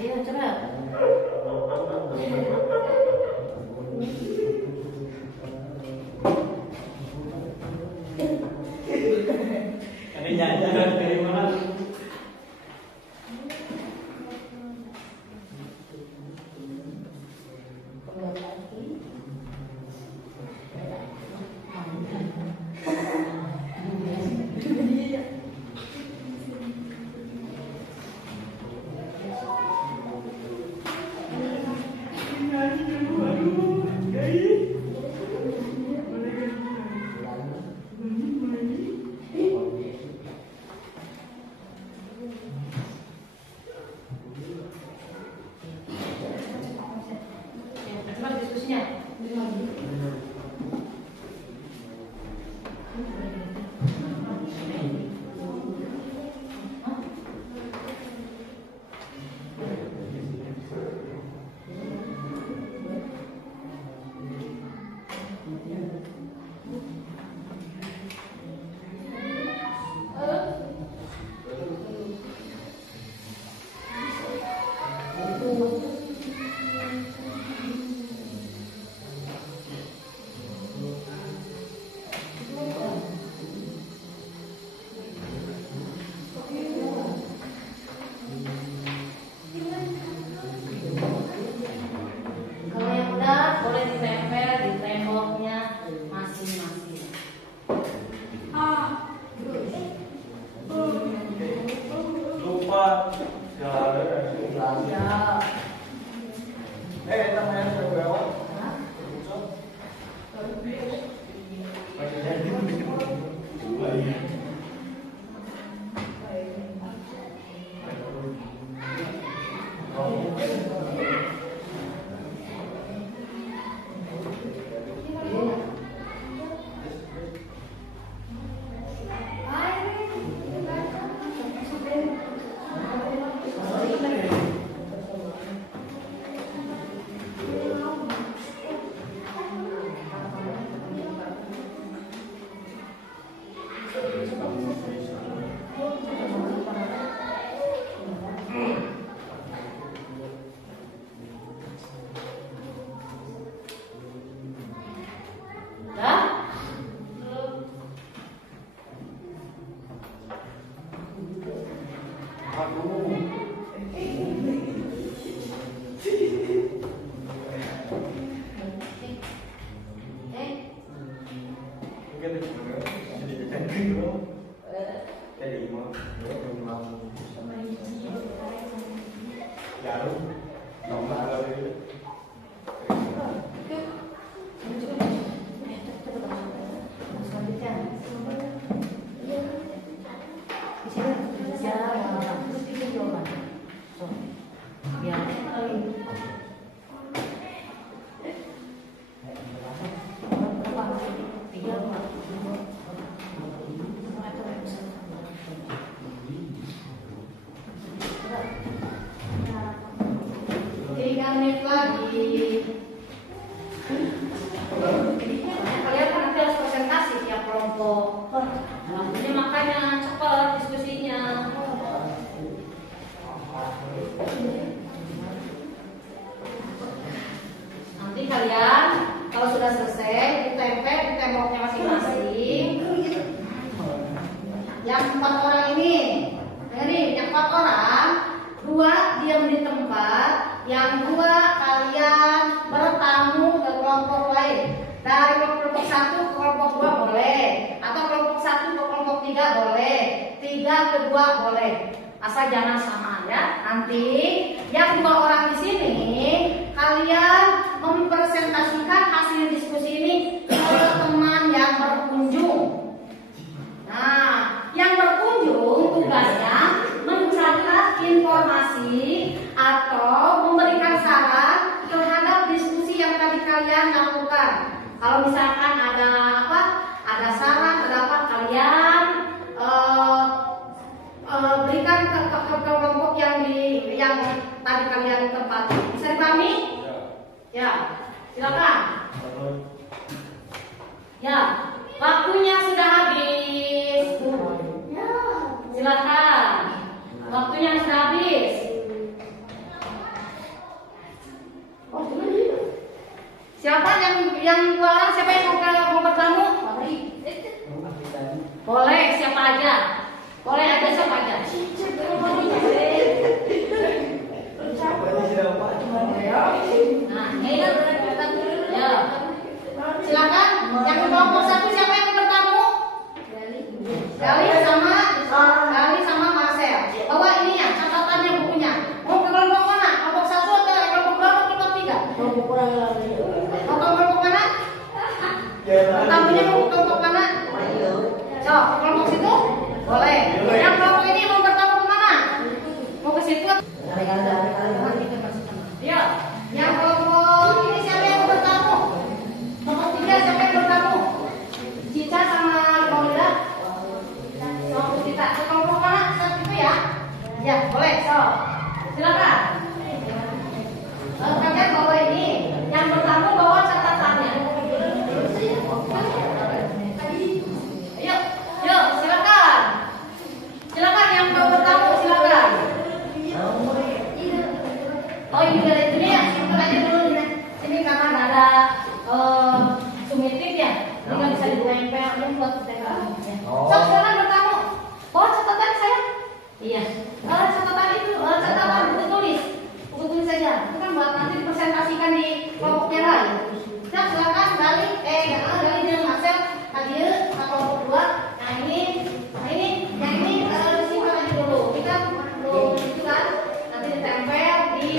Iya, cepat. Ini nyanyi dari mana? Cepat diskusinya. Kalau yang udah boleh ditempel di temboknya masing-masing. Lupa. Ya. Namanya berapa? Udah? Jadi mau. Jarum. Nomor itu. Menit lagi. Kalian kan nanti harus presentasi tiap kelompok. Jadi makanya cepat diskusinya. Nanti kalian kalau sudah selesai ditempel di temboknya masing-masing. Yang 4 orang ini, yang 4 orang, 2 diam di tempat. Yang 2 kalian bertamu ke kelompok lain. Dari kelompok 1 ke kelompok 2 boleh, atau kelompok 1 ke kelompok 3 boleh, 3 ke 2 boleh. Asal jangan sama ya. Nanti yang 2 orang di sini kalian mempresentasikan hasil diskusi ini ke teman yang berkunjung. Nah, yang berkunjung tugasnya mencatat informasi atau memberikan saran terhadap diskusi yang tadi kalian lakukan. Kalau misalkan ada ada saran, ada apa, kalian berikan ke kelompok yang tadi kalian tempati. Bisa dipahami? Ya, silakan. Ya, waktunya sudah habis. Silakan. Waktunya sudah habis. Siapa yang 2 orang? Siapa yang mau bertamu? Boleh, siapa aja? Boleh aja, siapa aja? Nah, ini ya. Silakan. Yang kelompok 1 siapa yang mau bertamu? Gali sama Marcel. Bawa ini ya, catatannya, bukunya. Mau ke kelompok mana? Kelompok 1 atau kelompok 2 atau kelompok 3? Mau ke kelompok mana? Tamunya mau ke kelompok mana? So, kelompok situ? Boleh. Yang kelompok ini mau bertamu ke mana? Mau ke situ? Iya. Yang kelompok ini siapa yang mau bertamu? Kelompok 3 siapa yang bertamu? Cica sama Maulida? Sama Cica. Ke kelompok mana? Saat itu ya? Ya, boleh. So, silakan. Kalian bawa ini. Yang bertamu bawa catatannya. Yuk, silakan. Silakan yang mau bertamu, silakan. Oh, ini dari sini ya. Simpan aja dulu sini karena nggak ada summitif ya. Ini nggak bisa ditempel. Ini buat ditempel. So, silakan bertamu. Bawa catatan saya. Iya. Catatan itu, catatan buku tulis. Buku tulis saja. Itu kan buat nanti dipresentasikan di kelompoknya lain. Nah, silakan Gali dengan Marcel hadir ke kelompok 2. Yang ini simpan aja dulu. Kita belum itu kan nanti ditempel di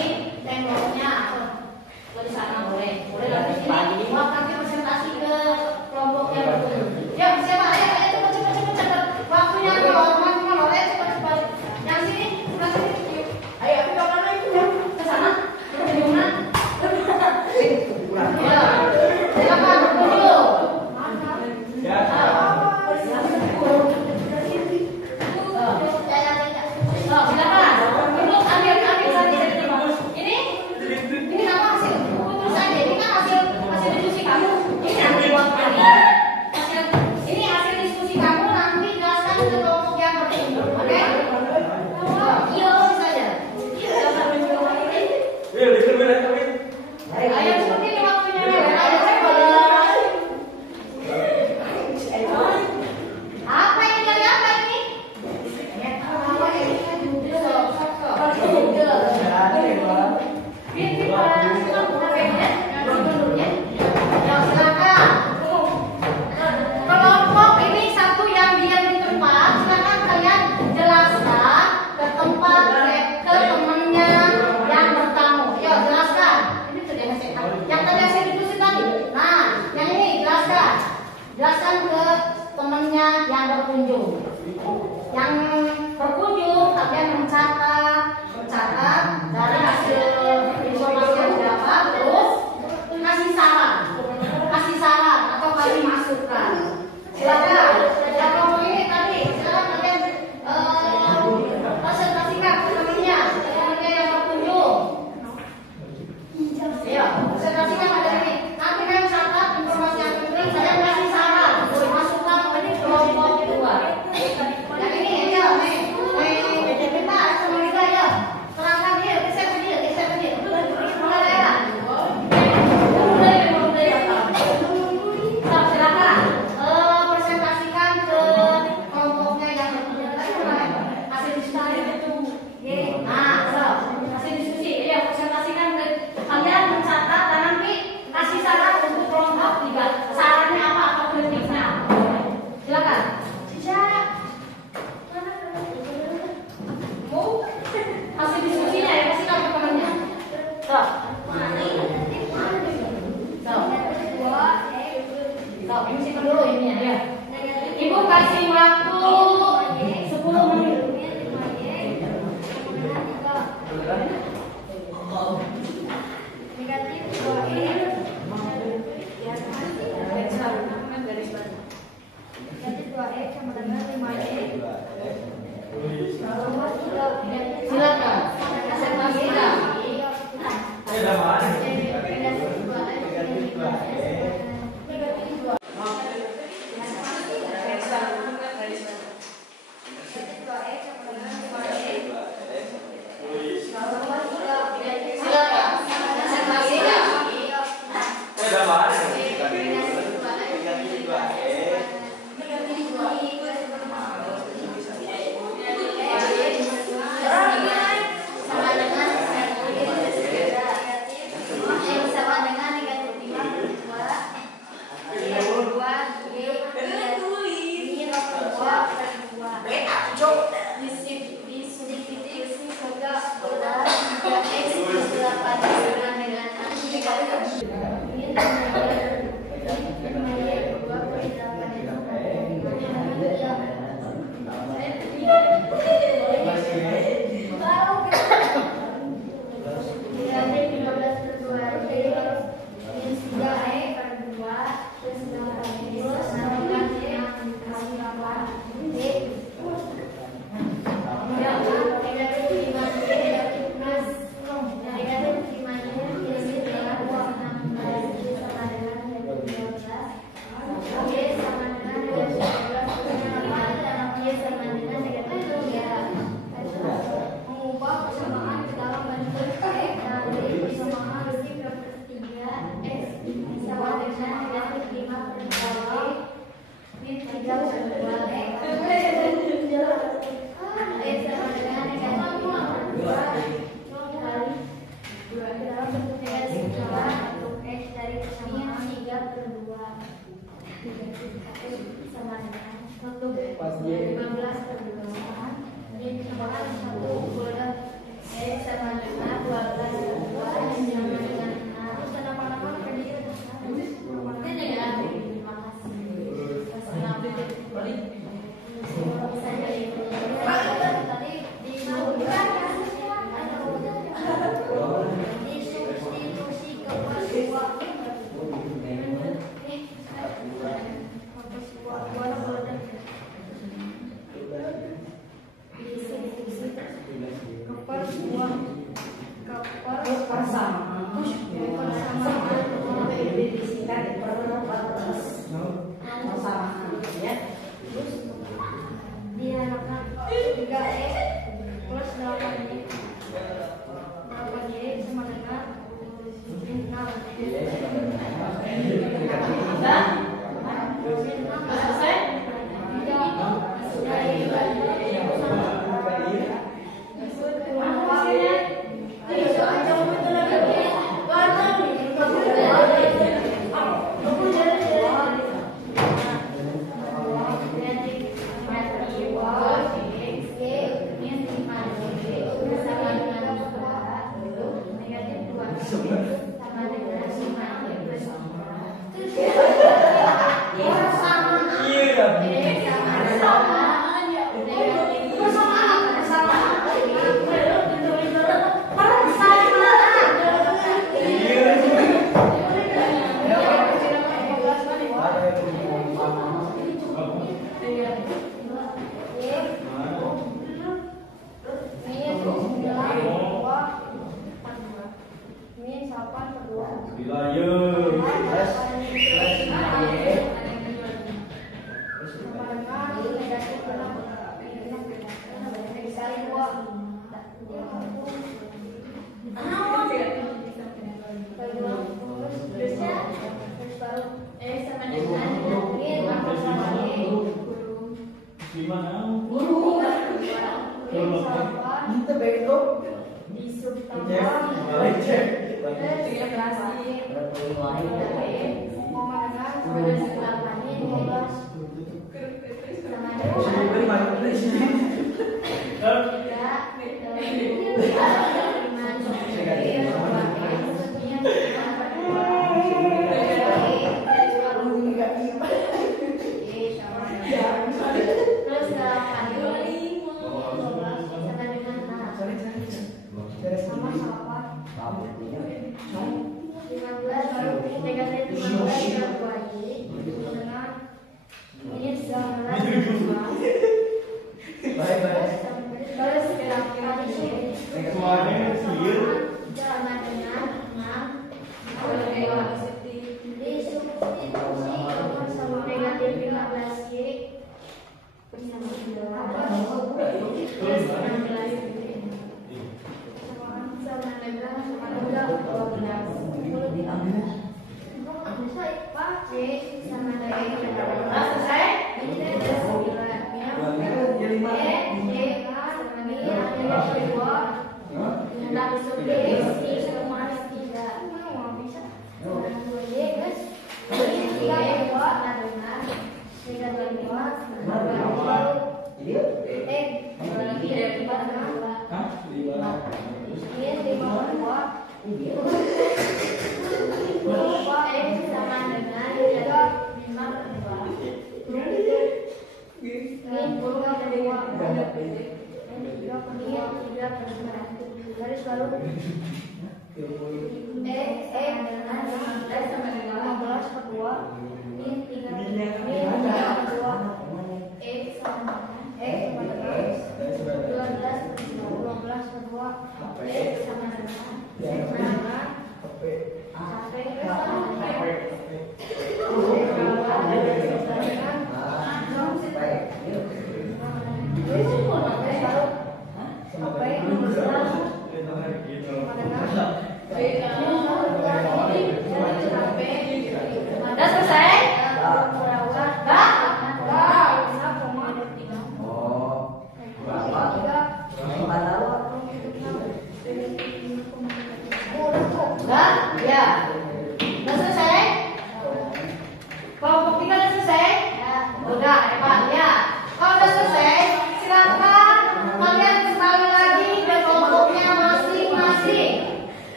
temboknya. Kalau di sana boleh. Boleh nanti sini buat nanti presentasi ke kelompok yang berkunjung. Ya, siapa? Ayo cepat. Waktunya kalau cepat. Yang sini, sebelah sini. Ayo, aku ke mana itu? Ke sana. Ke mana? Ya. Silakan berkunjung. Ya. Silakan. Dulu ambil ini apa hasil? Terus aja ini kan hasil diskusi kamu. Ini nanti buat kalian. Ini hasil diskusi kamu nanti jelaskan ke kelompok yang berkunjung. Oke? Iya saja. Ayo seperti ini waktunya. Apa ini dari apa ini? Kelompok ini 1 yang diam di tempat, silakan kalian jelaskan ke tempat berkunjung. Yang berkunjung kalian mencatat dari hasil informasi yang didapat, terus kasih saran atau kasih masukan. Silakan. Yang ngomong ini tadi, silakan kalian presentasikan teman-temannya yang berkunjung. Iya, presentasikan materi ini. Nanti kalian catat informasi yang penting, kalian kasih saran, masukan ke kelompok kedua. Yang ini ya, kita sama kita ya. Terangkan dia, geser ke dia. Mulai daerah. Silakan presentasikan ke kelompoknya yang berkunjung. Hasil diskusi itu. Hasil diskusi. Iya, presentasikan ke kalian mencatat dan nanti kasih saran untuk kelompok 3. Sarannya apa atau kritiknya? Silakan. Mau hasil diskusinya ya, kasih tahu temannya. Ini simpan dulu ini ya. Ibu kasih waktu 10 menit. Negatif 2E. Negatif 2E sama dengan 5E. Silakan. Presentasikan. Ada mana? Guru. Kita bego. Di sub tambah.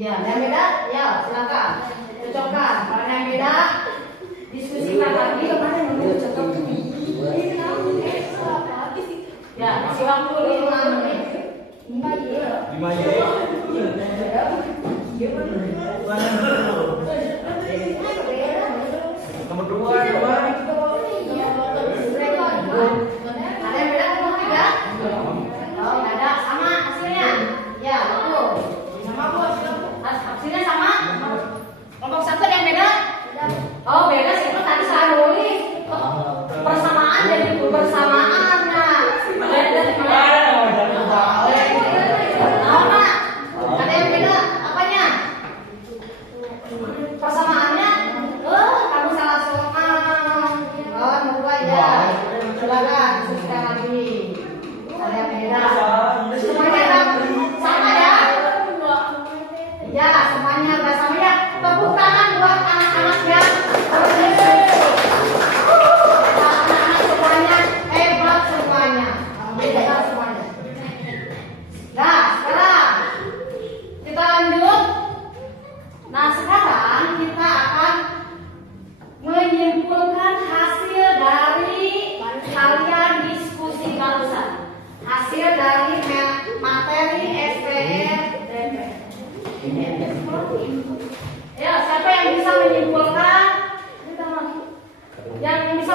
Ya, yang beda, ya silakan cocokkan. Kalau yang beda, diskusikan lagi. Ya, kasih waktu 5 menit. 5Y. Nomor 2 coba. Ada yang beda kelompok 3? Oh, nggak ada, sama hasilnya. Ya, betul. Sama bos. Hasilnya sama. Kelompok 1 ada yang beda? Oh, beda sih. Itu tadi saya nulis. Persamaan jadi bersamaan. Nah, beda di mana? Ada yang beda apanya?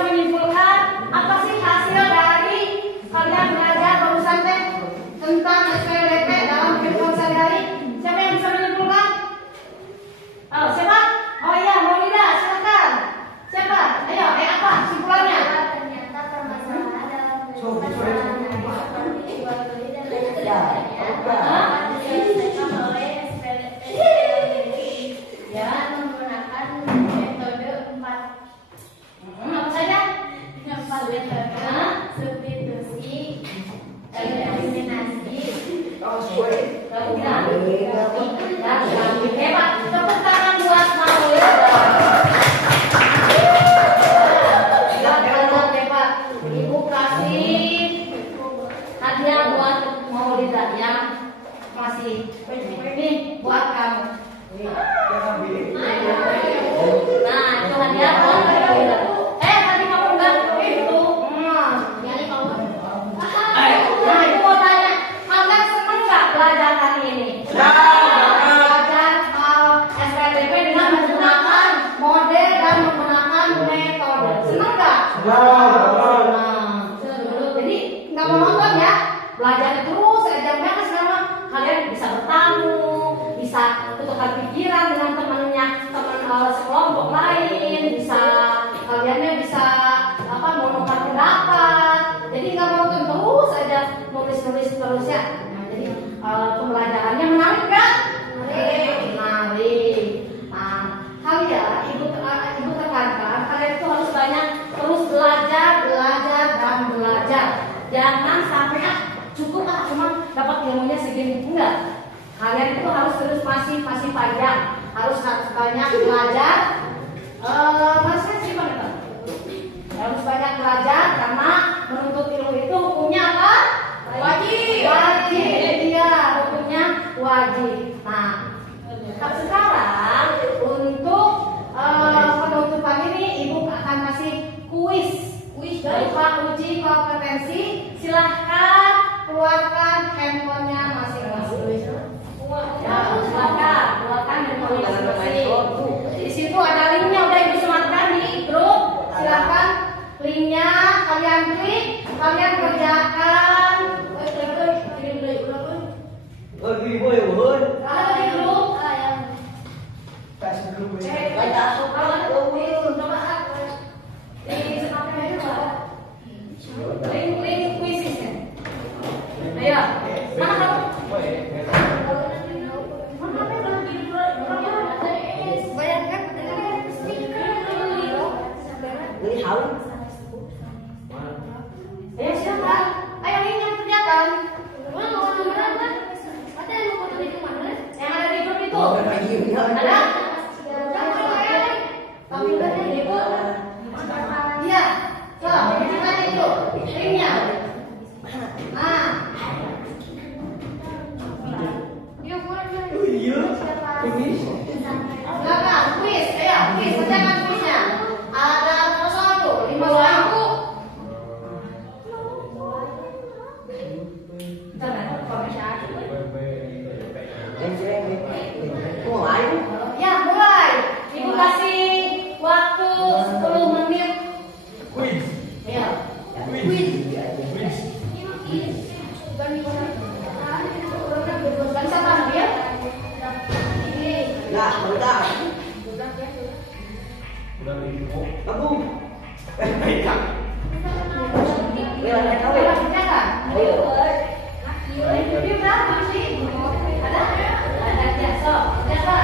menyimpulkan, apa sih hasil dari kalian belajar barusan teh tentang SPLDP dalam kehidupan sehari-hari? Siapa yang bisa menyimpulkan? Oh, siapa? Oh iya, Maulida, silakan. Siapa? Ayo, apa simpulannya? Ternyata permasalahan dalam kehidupan seperti jual beli dan lain sebagainya diselesaikan oleh SPLDP dan menggunakan metode 4. Apa saja? 4 metode: substitusi, eliminasi, Hebat. Tepuk tangan buat Maulida. Hebat. Ibu kasih hadiah buat Maulida ya. Masih. Ini buat kamu. Nah, itu hadiah buat Maulida. Tadi kamu enggak itu. Nah, itu mau tanya, kalian seneng nggak belajar hari ini? Belajar SPLDP dengan menggunakan model dan menggunakan metode. Seneng nggak? Jadi nggak mau nonton ya, belajar terus aja. Mereka sekarang kalian bisa bertamu, bisa tukar pikiran dengan teman sekelompok lain, bisa kaliannya bisa menukar pendapat. Jadi nggak mau nonton terus aja nulis terus ya. Nah, jadi pembelajarannya menarik nggak? Menarik. Nah, kalian ibu tekankan kalian itu harus banyak terus belajar dan belajar. Jangan sampai cukup cuma dapat ilmunya segini, enggak. Kalian itu harus terus masih panjang, harus banyak belajar. Harus banyak belajar karena menuntut ilmu itu hukumnya apa? Wajib. Iya, hukumnya wajib. Nah, sekarang untuk penutupan ini ibu akan kasih kuis berupa uji kompetensi. Silahkan keluarkan handphonenya masing-masing. Ya, silahkan keluarkan handphonenya masing-masing. Di situ ada linknya, udah ibu sematkan di grup. Silahkan linknya kalian klik, kalian kerjakan. Kalau di grup link kuisnya. Ayo, mana kamu? Ayo silakan. Ayo ini yang kerjakan. Yang ada di grup itu. Ada? Kamu udah di grup? Iya. Coba kerjakan itu. Linknya. Nah. Silakan kuis. Ayo kuis. Kerjakan kuisnya. Ada satu 5.000. Ya, mulai. Ibu kasih waktu 10 menit. Quiz. Ya. Quiz. Kan siapa dia? Udah Abu. Baik. Dia berapa sih? Ada? Ada biasa. Siapa?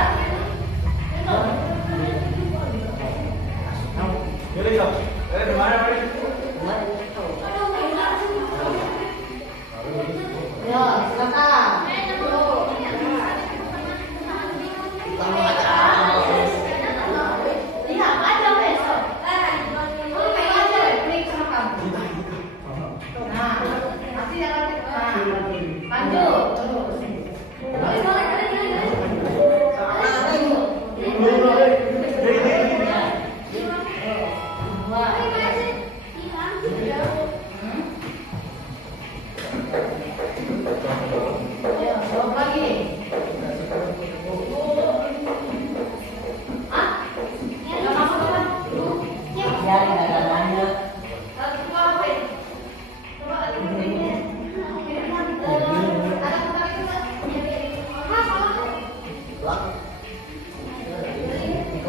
Jadi kau. Di mana Mari? Ya, silakan. Lihat aja besok. Aja klik sama kamu. Nah, nanti jangan lanjut. Terus.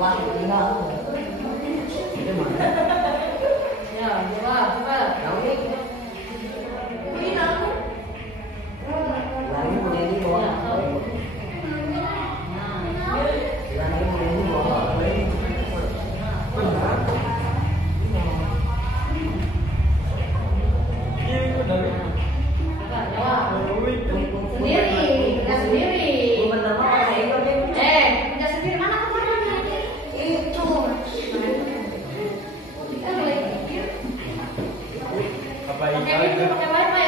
Wah, tinggal. Itu mana? Ya, coba. Tahu ni? Ini aku. Lagi punya ni bawa. Lagi punya ni bawa. Benar. Iya, itu dari. Sendiri. Benar mana saya ikut ni? Kerja sendiri mana kemana? Itu. Apa Pakai itu? itu, pakai wifi.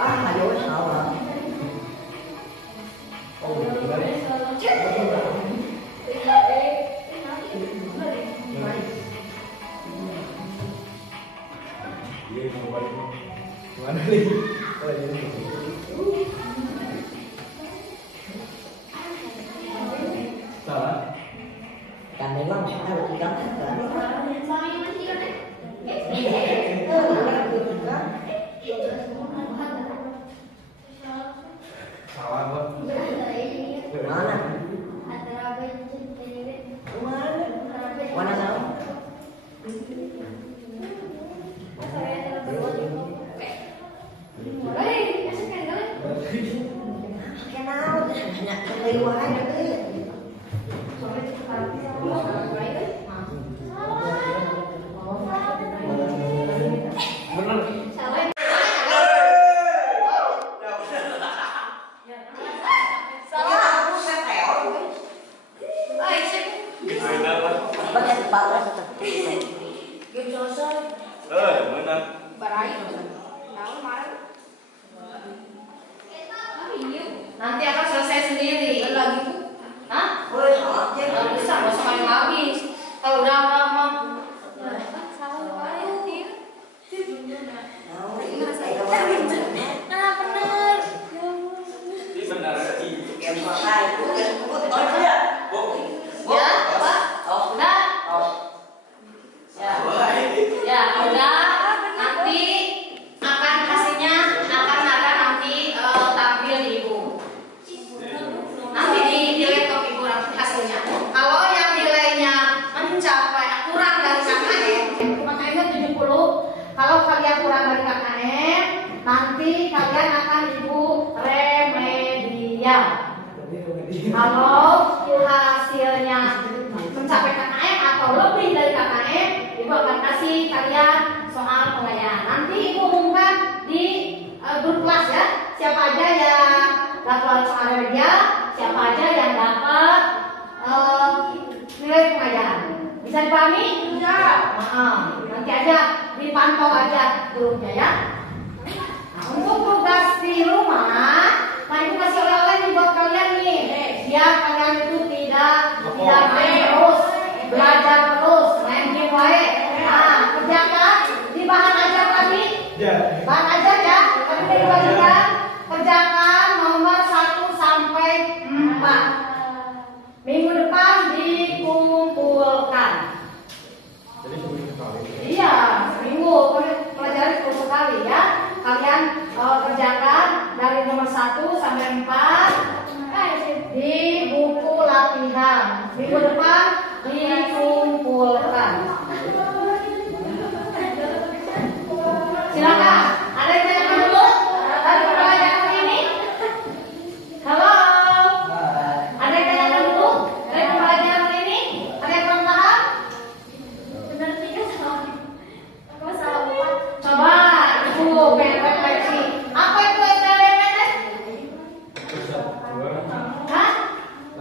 Ah, ada orang salah. Oh, dari. Iya, mau balik. Mana nih? Oh, ini. Salah. Kan memang saya bertiga kan. Salah gua. Mana? Mana tahu? Kenal, nak keluar ada. Bener. Bagian kepala. Bener. Nanti akan selesai sendiri. Hah? Boleh salah. Nggak bisa, nggak usah main lagi. Kalau udah lama, ya, Pak? Udah? Ya, udah. Nanti akan hasilnya akan ada nanti tampil di ibu. Nanti di laptop ibu hasilnya. Kalau yang nilainya mencapai kurang dari KKM, KKM-nya 70. Kalau kalian kurang dari KKM, nanti kalian akan ibu remedial. Kalau hasilnya mencapai KKM atau lebih dari KKM, ibu akan kasih kalian soal pengayaan. Nanti ibu umumkan di grup kelas ya, siapa aja yang dapat soal remedial, siapa aja yang dapat nilai pengayaan. Bisa dipahami? Bisa. Nanti aja dipantau aja grupnya ya. Nah, untuk tugas di rumah, nah ibu kasih oleh-oleh nih buat kalian nih. Biar kalian itu tidak main terus, belajar terus, main game wae. Nah, kerjakan di bahan ajar tadi. Bahan ajar ya, tadi udah dibagikan. Kerjakan nomor 1 sampai 4. Minggu depan dikumpulkan. Jadi seminggu sekali. Iya, seminggu pelajaran 10 kali ya. Kalian kerjakan dari nomor 1 sampai 4 di buku latihan. Minggu depan dikumpulkan. Silakan. Ada yang tanyakan dulu dari pelajaran ini? Halo. Ada yang tanyakan dulu dari pelajaran ini? Ada yang belum paham? Coba ibu refleksi. Apa itu SPDMT? Hah?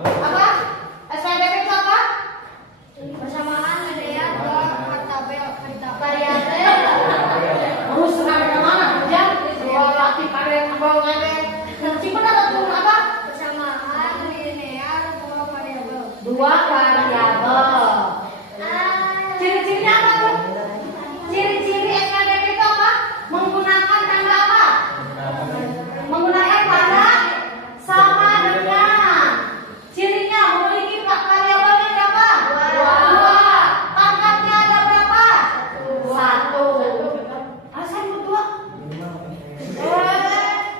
Apa? SPDMT itu apa? Persamaan media dua variabel. Terus sampai ke mana? Kerja? Dua laki pada abang ada. Simpen atau apa? Persamaan linear dua variabel. Dua variabel. Ciri-cirinya apa tuh? Ciri-ciri SPDMT itu apa? Menggunakan tanda apa? Menggunakan tanda sama dengan. Cirinya memiliki variabelnya berapa? Dua. Pangkatnya ada berapa? 1. Saya berdua.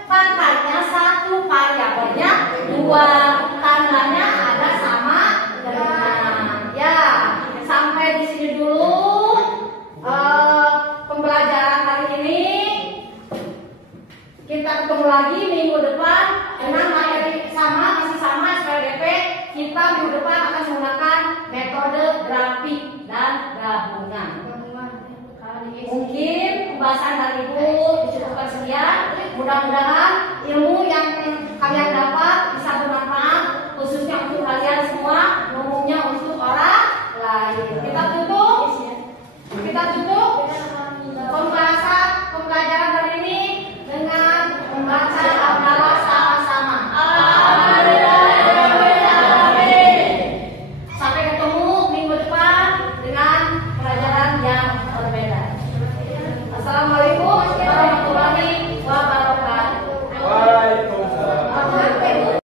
Pangkatnya 1, variabelnya 2. Tandanya ada sama dengan. akan menggunakan metode grafik dan gabungan. Mungkin pembahasan dari Ibu dicukupkan sekian. Mudah-mudahan ilmu yang kalian dapat bisa bermanfaat khususnya untuk kalian semua